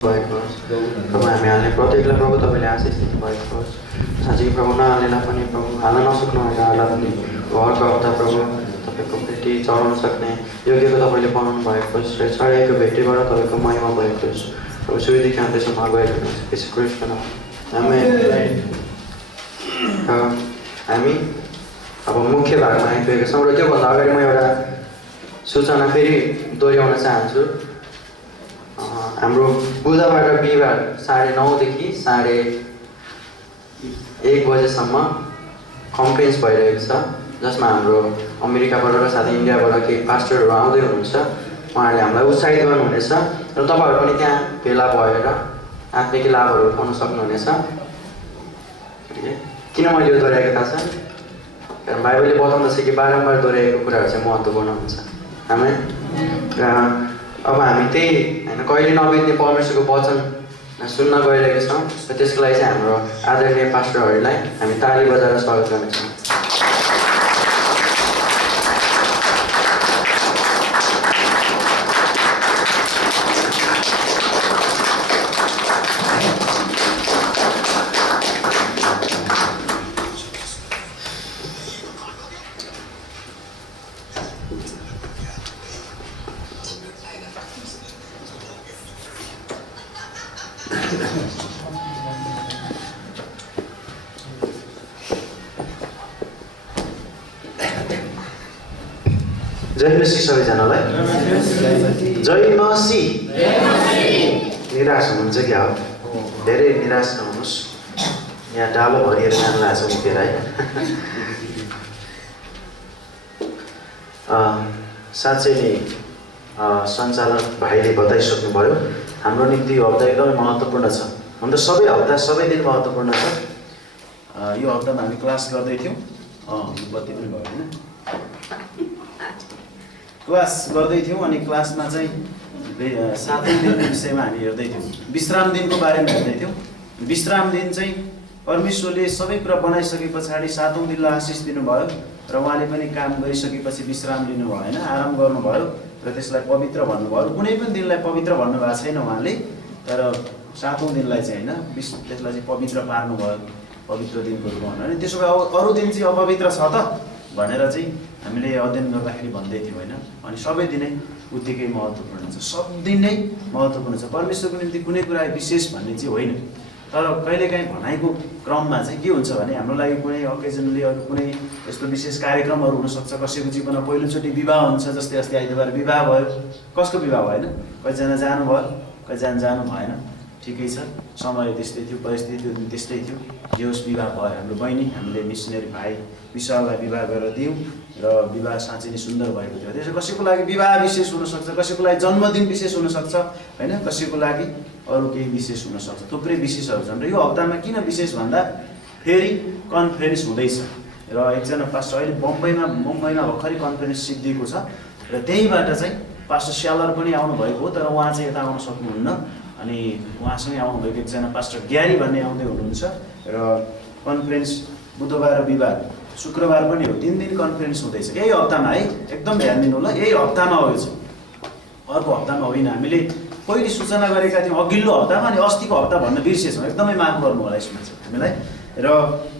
भएको होस्। प्रभु हामी हाल्ने प्रत्येकलाई प्रभु तपाईँले आशिष दिनुभएको होस्। साँच्चै प्रभु नहालेलाई पनि प्रभु हाल्न नसक्नुभएकाहरूलाई पनि घरको हप्ता प्रभु तपाईँको भेटी चढाउन सक्ने योग्यको तपाईँले बनाउनु भएको होस् र चढाएको भेटीबाट तपाईँको महिमा भएको होस्। प्रभु सुविदेखि अन्त्यसम्म गएको होस्। यसो कृष्ण हामी अब मुख्य भागमा आइपुगेका छौँ र त्योभन्दा अगाडि म एउटा सूचना फेरि दोहोऱ्याउन चाहन्छु। हाम्रो बुधबार बिहिबार 9:30 देखि 1:30 बजेसम्म कन्फरेन्स भइरहेको छ, जसमा हाम्रो अमेरिकाबाट र साथै इन्डियाबाट केही पास्टरहरू आउँदै हुनुहुन्छ। उहाँहरूले हामीलाई उत्साहित गर्नुहुनेछ र तपाईँहरू पनि त्यहाँ भेला भएर आत्मिक लाभहरू उठाउन सक्नुहुनेछ। किन मैले यो दोहोऱ्याएको थाहा छ? कारण बाइबलले बताउँदछ कि बारम्बार दोहोऱ्याएको कुराहरू चाहिँ महत्त्वपूर्ण हुन्छ। हामी अब हामी त्यही होइन कहिले नबित्ने परमेश्वरको वचन सुन्न गइरहेका छौँ र त्यसको लागि चाहिँ हाम्रो आदरणीय पास्टरहरूलाई हामी ताली बजाएर स्वागत गर्नेछौँ। जय मसीह सबैजनालाई। जय मसीह। निराश हुनुहुन्छ क्या हो? धेरै निराश नहुनुहोस्। यहाँ डालो भरिएर जानु लाग्छ मुखेर है। साँच्चै नै सञ्चालक भाइले बताइसक्नुभयो, हाम्रो निम्ति यो हप्ता एकदमै महत्त्वपूर्ण छ। हुन त सबै हप्ता सबै दिन महत्त्वपूर्ण छ। यो हप्तामा हामी क्लास गर्दै थियौँ। बत्ती पनि भयो होइन? क्लास गर्दै थियौँ अनि क्लासमा चाहिँ 7औं दिनको विषयमा हामी हेर्दै थियौँ। विश्राम दिनको बारेमा हेर्दै थियौँ। विश्राम दिन चाहिँ परमेश्वरले सबै कुरा बनाइसके पछाडि 7औं दिनलाई आशिष दिनुभयो र उहाँले पनि काम गरिसकेपछि विश्राम लिनुभयो होइन, आराम गर्नुभयो र त्यसलाई पवित्र भन्नुभयो। कुनै पनि दिनलाई पवित्र भन्नुभएको छैन उहाँले, तर 7औं दिनलाई चाहिँ होइन त्यसलाई चाहिँ पवित्र पार्नुभयो, पवित्र दिनको रूपमा होइन। त्यसो भए अरू दिन चाहिँ अपवित्र छ त भनेर चाहिँ हामीले अध्ययन गर्दाखेरि भन्दै थियौँ होइन। अनि सबै दिनै उत्तिकै महत्त्वपूर्ण छ, सब दिन नै महत्त्वपूर्ण छ। परमेश्वरको निम्ति कुनै कुरा विशेष भन्ने चाहिँ होइन, तर कहिलेकाहीँ भनाइको क्रममा चाहिँ के हुन्छ भने हाम्रो लागि कुनै अकेजनली अरू कुनै यस्तो विशेष कार्यक्रमहरू हुनसक्छ। कसैको जीवनमा पहिलोचोटि विवाह हुन्छ, जस्तै अस्ति आइतबार विवाह भयो। कसको विवाह भयो होइन? कतिजना जानुभयो, कतिजना जानु भएन। ठिकै छ, समय त्यस्तै थियो, परिस्थिति त्यो दिन त्यस्तै थियो। जे होस् विवाह भयो। हाम्रो बहिनी हामीले मिसनरी भाइ विशाललाई विवाह गरेर दियौँ र विवाह साँच्चै नै सुन्दर भएको थियो। त्यसो कसैको लागि विवाह विशेष हुनसक्छ, कसैको लागि जन्मदिन विशेष हुनसक्छ होइन, कसैको लागि अरू केही विशेष हुनसक्छ। थुप्रै विशेषहरू छन् र यो हप्तामा किन विशेष भन्दा फेरि कन्फरेन्स हुँदैछ र एकजना पास्टर अहिले मुम्बईमा भर्खरै कन्फरेन्स सिद्धिएको छ र त्यहीँबाट चाहिँ पास्टर स्यालर पनि आउनुभएको हो, तर उहाँ चाहिँ यता आउन सक्नुहुन्न। अनि उहाँसँगै आउनुभएको एकजना पास्टर ग्यारी भन्ने आउँदै हुनुहुन्छ र कन्फरेन्स बुधबार र बिहिबार शुक्रबार पनि हो, 3 दिन कन्फरेन्स हुँदैछ यही हप्तामा है। एकदम ध्यान दिनु होला, यही हप्तामा हो, अर्को हप्तामा होइन। हामीले पहिले सूचना गरेका थियौँ अघिल्लो हप्तामा, अनि अस्तिको हप्ता भन्न बिर्सेछौँ। एकदमै माफ गर्नु होला यसमा चाहिँ हामीलाई। र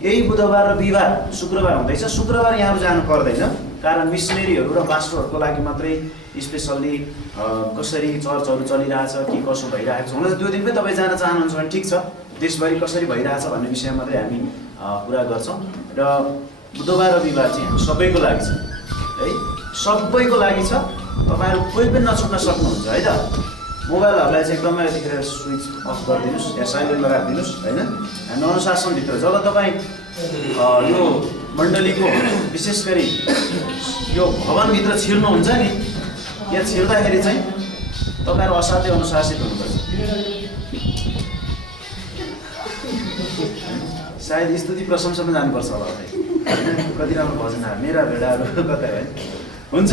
यही बुधबार र बिहिबार शुक्रबार हुँदैछ। शुक्रबार यहाँहरू जानु पर्दैन, कारण मिसनेरीहरू र पास्टरहरूको लागि मात्रै स्पेसल्ली कसरी चर्चहरू चलिरहेछ, के कसो भइरहेको छ। हुन त त्यो दिन पनि तपाईँ जान चाहनुहुन्छ भने ठिक छ, देशभरि कसरी भइरहेछ भन्ने विषयमा मात्रै हामी कुरा गर्छौँ। र बुधबार र बिहिबार चाहिँ हामी सबैको लागि छ है, सबैको लागि छ। तपाईँहरू कोही पनि नछुट्न सक्नुहुन्छ है त। मोबाइलहरूलाई चाहिँ एकदमै यतिखेर स्विच अफ गरिदिनुहोस् या साइलेन्टमा राखिदिनुहोस् होइन। हामी अनुशासनभित्र जब तपाईँ यो मण्डलीको विशेष गरी यो भवनभित्र छिर्नुहुन्छ नि, यहाँ छिर्दाखेरि चाहिँ तपाईँहरू असाध्यै अनुशासित हुनुपर्छ। सायद स्तुति प्रशंसामा जानुपर्छ होला है। कति राम्रो भजनहरू मेरा भेडाहरू कतै है हुन्छ।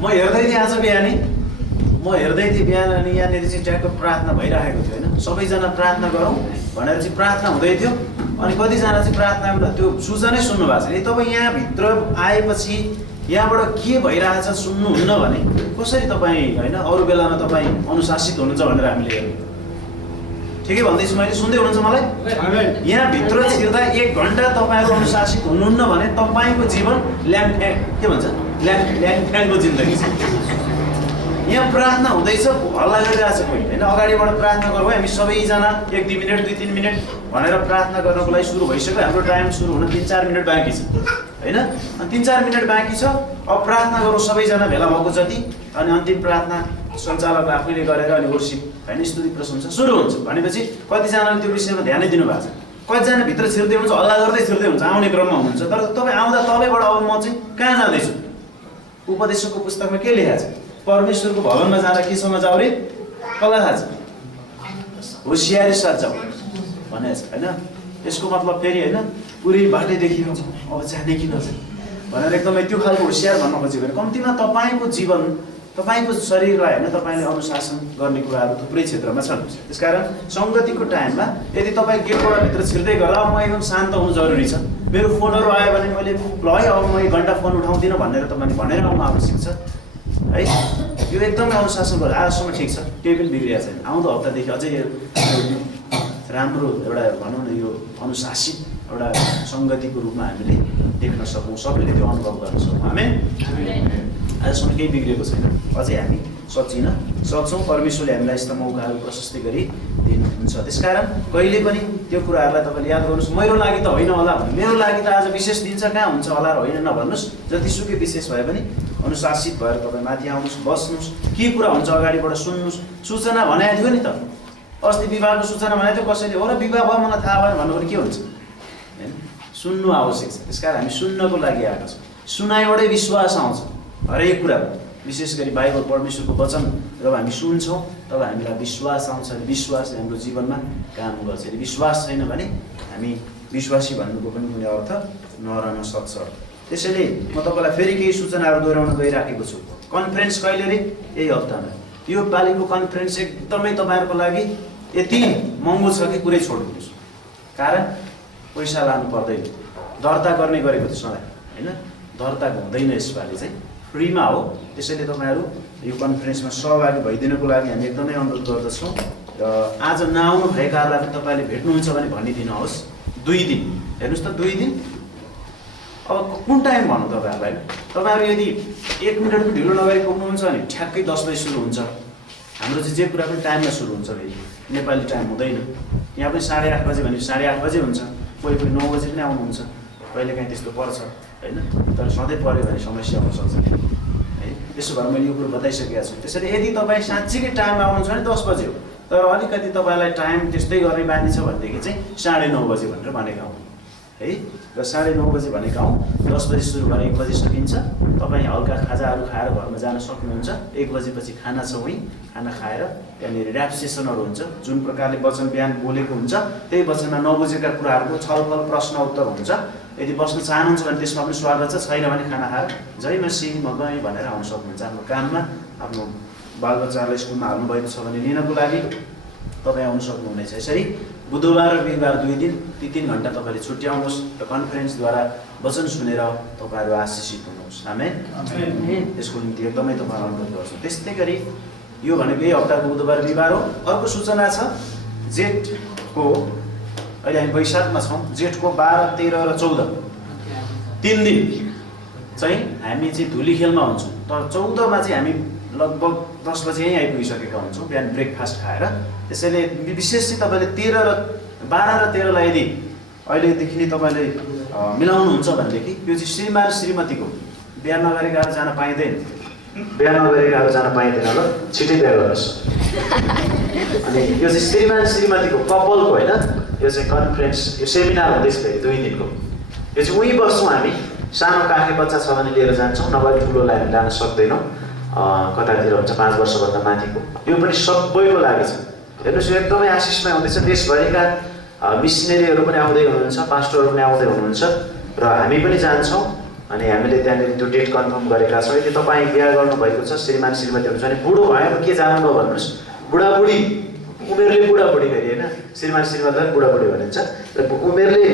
म हेर्दै थिएँ आज बिहानै, अनि यहाँनिर चाहिँ ट्याक्क प्रार्थना भइरहेको थियो होइन। सबैजना प्रार्थना गरौँ भनेर चाहिँ प्रार्थना हुँदै थियो। अनि कतिजना चाहिँ प्रार्थना त्यो सूचनै सुन्नु भएको छ। तपाईँ यहाँभित्र आएपछि यहाँबाट के भइरहेछ सुन्नुहुन्न भने कसरी तपाईँ होइन अरू बेलामा तपाईँ अनुशासित हुनुहुन्छ भनेर हामीले हेर्नु। ठिकै भन्दैछु मैले, सुन्दै हुनुहुन्छ मलाई? यहाँभित्र छिर्दा 1 घन्टा तपाईँहरू अनुशासित हुनुहुन्न भने तपाईँको जीवन के भन्छ ल्याङफ्याङको जिन्दगी छ। यहाँ प्रार्थना हुँदैछ, हल्ला गरिरहेछ कोही होइन, अगाडिबाट प्रार्थना गरौँ हामी सबैजना 1-2 मिनट 2-3 मिनट भनेर प्रार्थना गर्नको लागि सुरु भइसक्यो। हाम्रो टाइम सुरु हुन 3-4 मिनट बाँकी छ होइन, 3-4 मिनट बाँकी छ। अब प्रार्थना गरौँ सबैजना भेला भएको जति, अनि अन्तिम प्रार्थना सञ्चालक आफैले गरेर अनि वर्शिप होइन स्तुति प्रशंसा सुरु हुन्छ भनेपछि कतिजनाले त्यो विषयमा ध्यानै दिनुभएको छ। कतिजना भित्र छिर्दै हुन्छ, हल्ला गर्दै छिर्दै हुन्छ, आउने क्रममा हुनुहुन्छ। तर तपाईँ आउँदा तलैबाट अब म चाहिँ कहाँ जाँदैछु? उपदेशकको पुस्तकमा के लेखेको छ? परमेश्वरको भवनमा जाँदा केसँग जाऊ रे? कसलाई थाहा छ? होसियारी साथ जाऊ भनेको छ होइन। यसको मतलब फेरि होइन पुरै बाटैदेखि अब जाने कि नजाने भनेर एकदमै त्यो खालको होसियार भन्न खोजेको होइन। कम्तीमा तपाईँको जीवन, तपाईँको शरीरलाई होइन तपाईँले अनुशासन गर्ने कुराहरू थुप्रै क्षेत्रमा छन्। त्यसकारण सङ्गतिको टाइममा यदि तपाईँ गेटबाट भित्र छिर्दै गएर म एकदम शान्त हुनु जरुरी छ, मेरो फोनहरू आयो भने मैले ल है अब म 1 घन्टा फोन उठाउँदिनँ भनेर तपाईँले भनेर आउनु आवश्यक छ है। यो एकदमै अनुशासन गरेर आजसम्म ठिक छ, केही पनि बिग्रिएको छैन। आउँदो हप्तादेखि अझै राम्रो एउटा भनौँ न यो अनुशासित एउटा सङ्गतिको रूपमा हामीले देख्न सकौँ, सबैले त्यो अनुभव गर्न सकौँ। आमेन। आजसम्म केही बिग्रिएको छैन, अझै हामी सक्छौँ। परमेश्वरले हामीलाई यस्ता मौकाहरू प्रशस्त गरी दिनुहुन्छ। त्यसकारण कहिले पनि त्यो कुराहरूलाई तपाईँले याद गर्नुहोस्। मेरो लागि त होइन होला भने, मेरो लागि त आज विशेष दिन छ कहाँ हुन्छ होला र होइन नभन्नुहोस्। जतिसुकै विशेष भए पनि अनुशासित भएर तपाईँ माथि आउनुहोस्, बस्नुहोस्, के कुरा हुन्छ अगाडिबाट सुन्नुहोस्। सूचना भनेको थियो नि त, अस्ति विवाहको सूचना भनेको थियो, कसैले हो र विवाह भयो मलाई थाहा भएन भन्नु के हुन्छ होइन। सुन्नु आवश्यक छ। त्यसकारण हामी सुन्नको लागि आएका छौँ। सुनाइबाटै विश्वास आउँछ हरेक कुरामा, विशेष गरी बाइबल परमेश्वरको वचन जब हामी सुन्छौँ तब हामीलाई विश्वास आउँछ। विश्वासले हाम्रो जीवनमा काम गर्छ। यदि विश्वास छैन भने हामी विश्वासी भन्नुको पनि कुनै अर्थ नरहन सक्छ। त्यसैले म तपाईँलाई फेरि केही सूचनाहरू दोहोऱ्याउन गइराखेको छु। कन्फरेन्स कहिले रे? यही हप्तामा। यो पालिको कन्फरेन्स एकदमै तपाईँहरूको लागि यति महँगो छ कि कुरै छोड्नुहोस्। कारण पैसा लानु पर्दैन, दर्ता गर्ने गरेको थियो सधैँ होइन, दर्ता हुँदैन यसपालि चाहिँ फ्रीमा हो। त्यसैले तपाईँहरू यो कन्फरेन्समा सहभागी भइदिनको लागि हामी एकदमै अनुरोध गर्दछौँ। र आज नआउनु भएकाहरूलाई पनि तपाईँले भेट्नुहुन्छ भने भनिदिनुहोस्। 2 दिन हेर्नुहोस् त, 2 दिन। अब कुन टाइम भनौँ तपाईँहरूलाई? तपाईँहरू यदि 1 मिनट पनि ढिलो नगरी पुग्नुहुन्छ भने ठ्याक्कै 10 बजी सुरु हुन्छ। हाम्रो चाहिँ जे कुरा पनि टाइममा सुरु हुन्छ। फेरि नेपाली टाइम हुँदैन। यहाँ पनि 8:30 बजे भने 8:30 बजे हुन्छ। कोही 9 बजी पनि आउनुहुन्छ, कहिले काहीँ त्यस्तो पर्छ होइन। तर सधैँ पऱ्यो भने समस्या हुनसक्छ है। त्यसो भएर मैले यो कुरो बताइसकेको छु। त्यसैले यदि तपाईँ साँच्चीकै टाइममा आउनुहुन्छ भने 10 बजे हो, तर अलिकति तपाईँलाई टाइम त्यस्तै गर्ने बानी छ भनेदेखि चाहिँ 9:30 बजे भनेर भनेको आउँ है। र 9:30 बजे भनेको आउँ। 10 बजी सुरु गरेर 1 बजी सकिन्छ। तपाईँ हल्का खाजाहरू खाएर घरमा जान सक्नुहुन्छ। 1 बजेपछि खाना छ उहीँ, खाना खाएर त्यहाँनिर ऱ्याप सेसनहरू हुन्छ। जुन प्रकारले वचन बिहान बोलेको हुन्छ त्यही वचनमा नबुझेका कुराहरूको छलफल प्रश्न उत्तर हुन्छ। यदि बस्न चाहनुहुन्छ भने त्यसमा पनि स्वागत छ, छैन भने खाना खाएर जय मसीह म गएँ भनेर आउन सक्नुहुन्छ। आफ्नो काममा आफ्नो बालबच्चाहरूलाई स्कुलमा हाल्नुभएको छ भने लिनको लागि तपाईँ आउन सक्नुहुनेछ। यसरी बुधबार र बिहिबार 2 दिन, ती 3 घन्टा तपाईँले छुट्याउनुहोस् र कन्फरेन्सद्वारा वचन सुनेर तपाईँहरू आशिषित हुनुहोस्। आमेन। यसको निम्ति एकदमै तपाईँहरू अनुरोध गर्छु। त्यस्तै गरी यो भनेको यही हप्ताको बुधबार बिहिबार हो। अर्को सूचना छ जेठको, अहिले हामी वैशाखमा छौँ, जेठको 12, 13 र 14 3 दिन चाहिँ हामी चाहिँ धुली खेलमा हुन्छौँ। तर 14मा चाहिँ हामी लगभग 10 बजे यहीँ आइपुगिसकेका हुन्छौँ बिहान ब्रेकफास्ट खाएर। त्यसैले विशेष चाहिँ तपाईँले 12 र 13लाई यदि अहिलेदेखि नै तपाईँले मिलाउनुहुन्छ भनेदेखि यो चाहिँ श्रीमान श्रीमतीको बिहा नगरेकाहरू जान पाइँदैन। बिहा नगरेकाहरू जान पाइँदैन ल, छिटै बिहा गर्नुहोस्। अनि यो चाहिँ श्रीमान श्रीमतीको कपालको होइन, यो चाहिँ कन्फरेन्स, यो सेमिनार हुँदैछ फेरि 2 दिनको। यो चाहिँ उहीँ बस्छौँ हामी। सानो काखे बच्चा छ भने लिएर जान्छौँ, नभए ठुलोलाई हामी लान सक्दैनौँ। कतातिर हुन्छ 5 वर्षभन्दा माथिको। यो पनि सबैको लागि छ। हेर्नुहोस् यो एकदमै आशिषमय हुँदैछ। देशभरिका मिसनरीहरू पनि आउँदै हुनुहुन्छ, पास्टरहरू पनि आउँदै हुनुहुन्छ र हामी पनि जान्छौँ। अनि हामीले त्यहाँनिर त्यो डेट कन्फर्म गरेका छौँ। यदि तपाईँ बिहा गर्नुभएको छ, श्रीमान श्रीमती हुनुहुन्छ भने बुढो भयो के जानु नभन्नुहोस्। बुढाबुढी उमेरले बुढाबुढी फेरि होइन, श्रीमान श्रीमतीलाई बुढाबुढी भनिन्छ। र उमेरले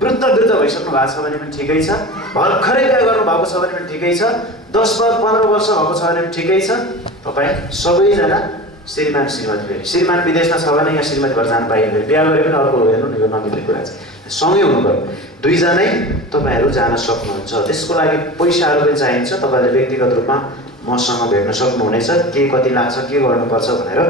वृद्ध भइसक्नु भएको छ भने पनि ठिकै छ, भर्खरै बिहा गर्नुभएको छ भने पनि ठिकै छ, 10-15 वर्ष भएको छ भने पनि ठिकै छ। तपाईँ सबैजना श्रीमान श्रीमती फेरि श्रीमान विदेशमा छ भने यहाँ श्रीमती घर जानु पाइँदैन, बिहा गरे पनि अर्को हेर्नु नि, यो नमिल्ने कुरा चाहिँ सँगै हुनु पर्यो। दुईजनै तपाईँहरू जान सक्नुहुन्छ। त्यसको लागि पैसाहरू पनि चाहिन्छ। तपाईँले व्यक्तिगत रूपमा मसँग भेट्न सक्नुहुनेछ, के कति लाग्छ, के गर्नुपर्छ भनेर।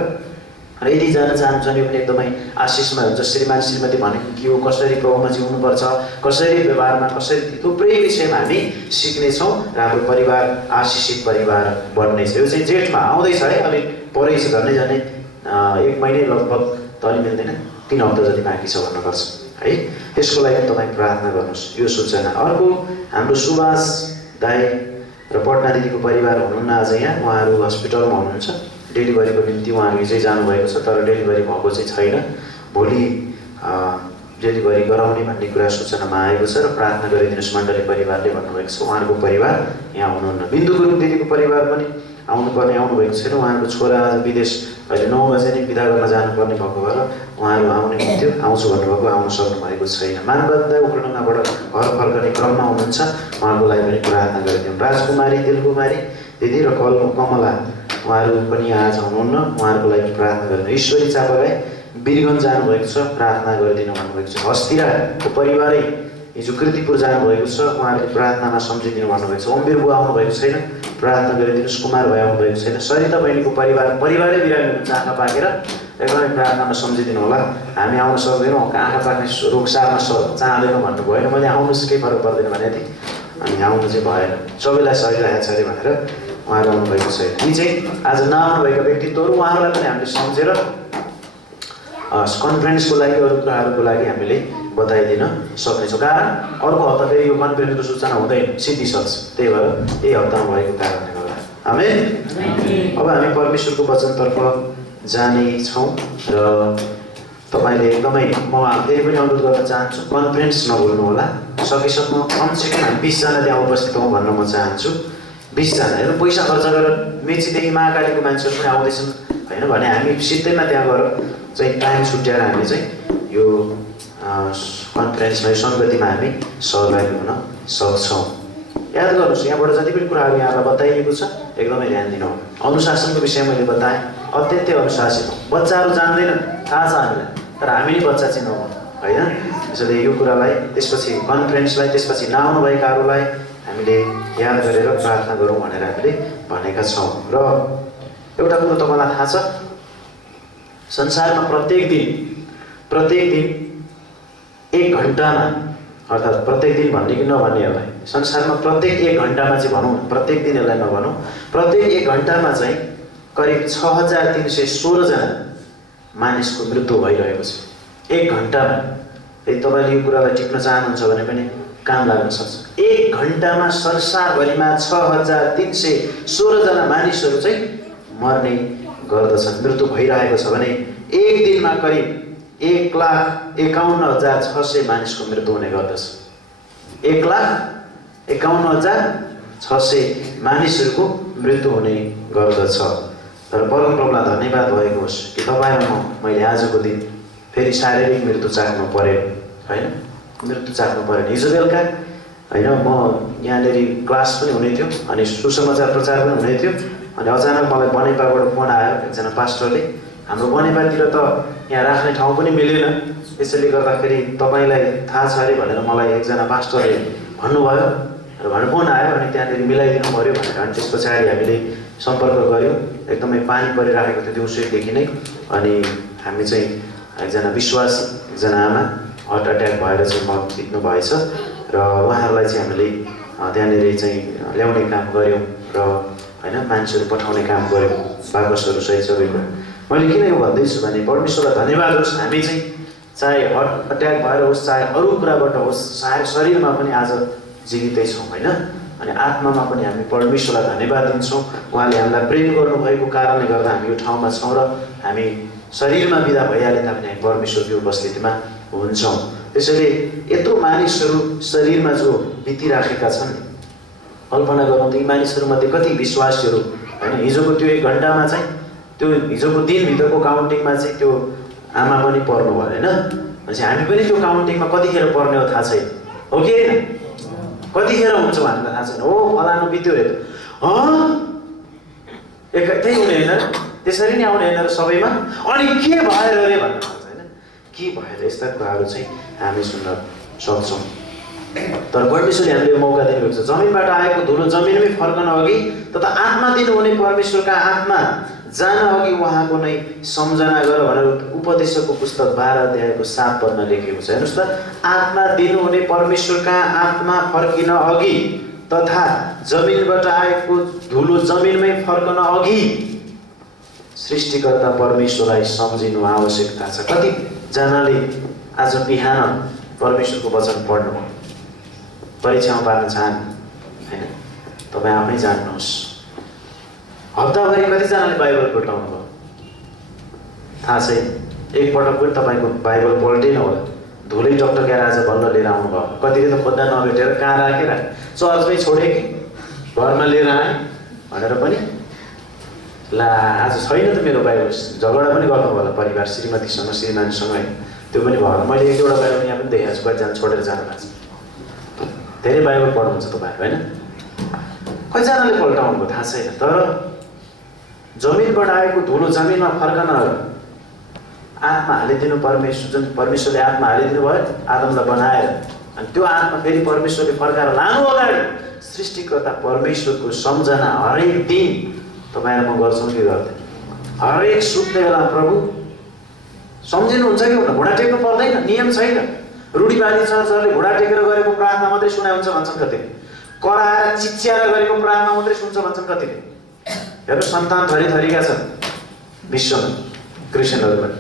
र यदि जान चाहनुहुन्छ भने पनि एकदमै आशिषमय हुन्छ। श्रीमान श्रीमती भनेको के हो, कसरी प्रभुमा जिउनुपर्छ, कसरी व्यवहारमा, कसरी थुप्रै विषयमा हामी सिक्नेछौँ र हाम्रो परिवार आशिषित परिवार बन्नेछ। यो चाहिँ जेठमा आउँदैछ है, अलिक परै छ, झन्डै 1 महिनै लगभग त अलि मिल्दैन, 3 हप्ता जति बाँकी छ भन्नुपर्छ है। त्यसको लागि तपाईँ प्रार्थना गर्नुहोस्। यो सूचना। अर्को हाम्रो सुभाष दाई र पटना दिदीको परिवार हुनुहुन्न आज यहाँ, उहाँहरू हस्पिटलमा हुनुहुन्छ। डेलिभरीको निम्ति उहाँहरू हिजै जानुभएको छ, तर डेलिभरी भएको चाहिँ छैन। भोलि डेलिभरी गराउने भन्ने कुरा सूचनामा आएको छ र प्रार्थना गरिदिनुहोस् मण्डली परिवारले भन्नुभएको छ। उहाँहरूको परिवार यहाँ हुनुहुन्न। बिन्दु गुरुङ दिदीको परिवार पनि आउनुपर्ने आउनुभएको छैन। उहाँहरूको छोरा आज विदेश अहिले 9 बजे नै बिदा गर्न जानुपर्ने भएको भएर उहाँहरू आउने हुन्थ्यो, आउँछु भन्नुभएको, आउन सक्नुभएको छैन। मानबन्ध उखलडुङ्गाबाट घर फर्कने क्रममा हुनुहुन्छ, उहाँको लागि पनि प्रार्थना गरिदिउँ। राजकुमारी, दिलकुमारी दिदी र कमला उहाँहरू पनि आज हुनुहुन्न, उहाँहरूको लागि प्रार्थना गरिदिनु। ईश्वरी चापागाई वीरगञ्ज जानुभएको छ, प्रार्थना गरिदिनु भन्नुभएको छ। हस्तिराको परिवारै हिजो कृतिपुर जानुभएको छ, उहाँहरूले प्रार्थनामा सम्झिदिनु भन्नुभएको छ। ओम्बिर बुवा आउनुभएको छैन, प्रार्थना गरिदिनुहोस्। कुमार भाइ आउनुभएको छैन। सरिता बहिनीको परिवारै बिरामी हुनुहुन्छ, आँखा पाकेर, एकदमै प्रार्थनामा सम्झिदिनु होला। हामी आउन सक्दैनौँ, आँखा पाक्ने रोग सार्न चाहँदैनौँ भन्नु भएन। मैले आउनुहोस् केही फरक पर्दैन भनेको थिएँ, अनि आउनु चाहिँ भएन। सबैलाई सरिरहेको छ अरे भनेर उहाँहरू आउनुभएको छैन। यी चाहिँ आज नआउनुभएका व्यक्तित्वहरू, उहाँहरूलाई पनि हामीले सम्झेर कन्फरेन्सको लागि अरू कुराहरूको लागि हामीले बताइदिन सक्नेछौँ। कारण अर्को हप्ता फेरि यो कन्फरेन्सको सूचना हुँदैन, सिद्धिसक्छ। त्यही भएर यही हप्तामा भएको कारणले गर्दा। आमेन। अब हामी परमेश्वरको वचनतर्फ जानेछौँ र तपाईँले एकदमै म फेरि पनि अनुरोध गर्न चाहन्छु, कन्फरेन्स नभुल्नु होला। सकेसम्म कमसेकम हामी 20 जना त्यहाँ उपस्थित हौँ भन्न म चाहन्छु। 20 जना हेर्नु, पैसा खर्च गरेर मेचीदेखि महाकालीको मान्छेहरू पनि आउँदैछन् होइन भने हामी सिधैमा त्यहाँ गएर चाहिँ टाइम छुट्याएर हामी चाहिँ यो कन्फरेन्समा, सङ्गतिमा हामी सहभागी हुन सक्छौँ। याद गर्नुहोस्, यहाँबाट जति पनि कुराहरू यहाँलाई बताइएको छ एकदमै ध्यान दिनु। अनुशासनको विषय मैले बताएँ, अत्यन्तै अनुशासित हौँ। बच्चाहरू जान्दैन, थाहा छ हामीलाई, तर हामी नै बच्चा चाहिँ नहुँ होइन। त्यसैले यो कुरालाई, त्यसपछि कन्फरेन्सलाई, त्यसपछि नआउनुभएकाहरूलाई हामीले याद गरेर प्रार्थना गरौँ भनेर हामीले भनेका छौँ। र एउटा कुरो तपाईँलाई थाहा छ, संसारमा प्रत्येक दिन 1 घन्टामा, अर्थात् प्रत्येक दिन भन्ने कि नभन्नेहरूलाई, संसारमा प्रत्येक 1 घन्टामा चाहिँ भनौँ, प्रत्येक दिन यसलाई नभनौँ, प्रत्येक 1 घन्टामा चाहिँ करिब 6316 जना मानिसको मृत्यु भइरहेको छ। 1 घन्टामा। यदि तपाईँले यो कुरालाई टिप्न चाहनुहुन्छ भने पनि काम लाग्न सक्छ। 1 घन्टामा संसारभरिमा 6316 जना मानिसहरू चाहिँ मर्ने गर्दछन्, मृत्यु भइरहेको छ भने 1 दिनमा करिब 1,51,600 मानिसको मृत्यु हुने गर्दछ। 1,51,600 मानिसहरूको मृत्यु हुने गर्दछ। तर परमप्रभुलाई धन्यवाद भएको होस् कि तपाईँ र मैले आजको दिन फेरि शारीरिक मृत्यु चाख्नु पऱ्यो होइन, मृत्यु चाख्नु पऱ्यो। हिजो बेलुका होइन, म यहाँनिर क्लास पनि हुने थियो अनि सुसमाचार प्रचार पनि हुने थियो, अनि अचानक मलाई बनेपाबाट फोन आयो एकजना पास्टरले, हाम्रो बनेपातिर त यहाँ राख्ने ठाउँ पनि मिलेन, त्यसैले गर्दाखेरि तपाईँलाई थाहा छ अरे भनेर मलाई एकजना पास्टरले भन्नुभयो र भनेर फोन आयो, अनि त्यहाँनिर मिलाइदिनु पऱ्यो भनेर। अनि त्यस पछाडि हामीले सम्पर्क गऱ्यौँ। एकदमै पानी परिराखेको थियो दिउँसोदेखि नै, अनि हामी चाहिँ एकजना विश्वास, एकजना आमा हार्ट एट्याक भएर चाहिँ मौत बित्नु भएछ र उहाँहरूलाई चाहिँ हामीले त्यहाँनिर चाहिँ ल्याउने काम गऱ्यौँ र होइन मान्छेहरू पठाउने काम गऱ्यौँ, बाकसहरू सहित सबैको। मैले किन यो भन्दैछु भने परमेश्वरलाई धन्यवाद होस्, हामी चाहिँ चाहे हार्ट एट्याक भएर होस्, चाहे अरू कुराबाट होस्, चाहे शरीरमा पनि आज जीवितै छौँ होइन। अनि आत्मामा पनि हामी परमेश्वरलाई धन्यवाद दिन्छौँ। उहाँले हामीलाई प्रेम गर्नुभएको कारणले गर्दा हामी यो ठाउँमा छौँ र हामी शरीरमा बिदा भइहाले तापनि हामी परमेश्वरको उपस्थितिमा हुन्छौँ। त्यसैले यत्रो मानिसहरू शरीरमा जो बितिराखेका छन्, कल्पना गरौँ त यी मानिसहरूमध्ये कति विश्वासीहरू होइन। हिजोको त्यो 1 घन्टामा चाहिँ, त्यो हिजोको दिनभित्रको काउन्टिङमा चाहिँ त्यो आमा पनि पर्नु भयो होइन। भनेपछि हामी पनि त्यो काउन्टिङमा कतिखेर पर्ने हो थाहा छैन, हो कि होइन? कतिखेर हुन्छ हामीलाई थाहा छैन। हो फलानु बित्यो अरे त्यही हुने होइन, त्यसरी नै आउने होइन र सबैमा। अनि के भएर अरे भन्नु थाल्छ होइन, के भएर यस्ता कुराहरू चाहिँ हामी सुन्न सक्छौँ। तर परमेश्वरले हामीले मौका दिनुभएको छ। जमिनबाट आएको धुलो जमिनमै फर्कन अघि तथा आत्मा दिनुहुने परमेश्वरका आत्मा जान अघि उहाँको नै सम्झना गर भनेर उपदेशकको पुस्तक 12 अध्यायको 7 पदमा लेखेको छ। हेर्नुहोस् त, आत्मा दिनुहुने परमेश्वरका आत्मा फर्किन अघि तथा जमिनबाट आएको धुलो जमिनमै फर्कन अघि सृष्टिकर्ता परमेश्वरलाई सम्झिनु आवश्यकता छ। कतिजनाले आज बिहान परमेश्वरको वचन पढ्नुभयो, परीक्षामा पार्न चाहनु होइन? तपाईँ आफै जान्नुहोस्, हप्ताभरि कतिजनाले बाइबल पल्टाउनु भयो थाहा छैन। एकपटक पनि तपाईँको बाइबल पल्टेन होला, धुलै टकटकेर आज बल्ल लिएर आउनुभयो। कतिले त खोज्दा नभेटेर कहाँ राखेर चर्चमै छोडे कि घरमा लिएर आएँ भनेर पनि ला आज छैन त मेरो बाइबल। झगडा पनि गर्नु होला परिवार, श्रीमतीसँग श्रीमानसँग होइन, त्यो पनि भयो। मैले एक दुईवटा बाइबल यहाँ पनि देखाएको छु, कतिजना छोडेर जानु भएको छ। धेरै बाइबल पढ्नुहुन्छ तपाईँहरू होइन? कतिजनाले पल्टाउनु भयो थाहा छैन। तर जमिनबाट आएको धुलो जमिनमा फर्कन आत्मा हालिदिनु, परमेश्वरले आत्मा हालिदिनु भयो आदमलाई बनाएर। अनि त्यो आत्मा फेरि परमेश्वरले फर्काएर लानु अगाडि सृष्टिकर्ता परमेश्वरको सम्झना हरेक दिन तपाईँ म गर्छौँ कि गर्दैन? हरेक सुत्ने बेला प्रभु सम्झिनुहुन्छ कि हुँदैन? घुँडा टेक्नु पर्दैन, नियम छैन। रूढिवादी चर्चहरूले घुँडा टेकेर गरेको प्रार्थना मात्रै सुनाइ हुन्छ भन्छन् कतिले, कराएर चिच्याएर गरेको प्रार्थना मात्रै सुन्छ भन्छन् कतिले। हेर्नु, सन्तान थरीका छन् विश्वमा क्रिस्चियनहरू पनि।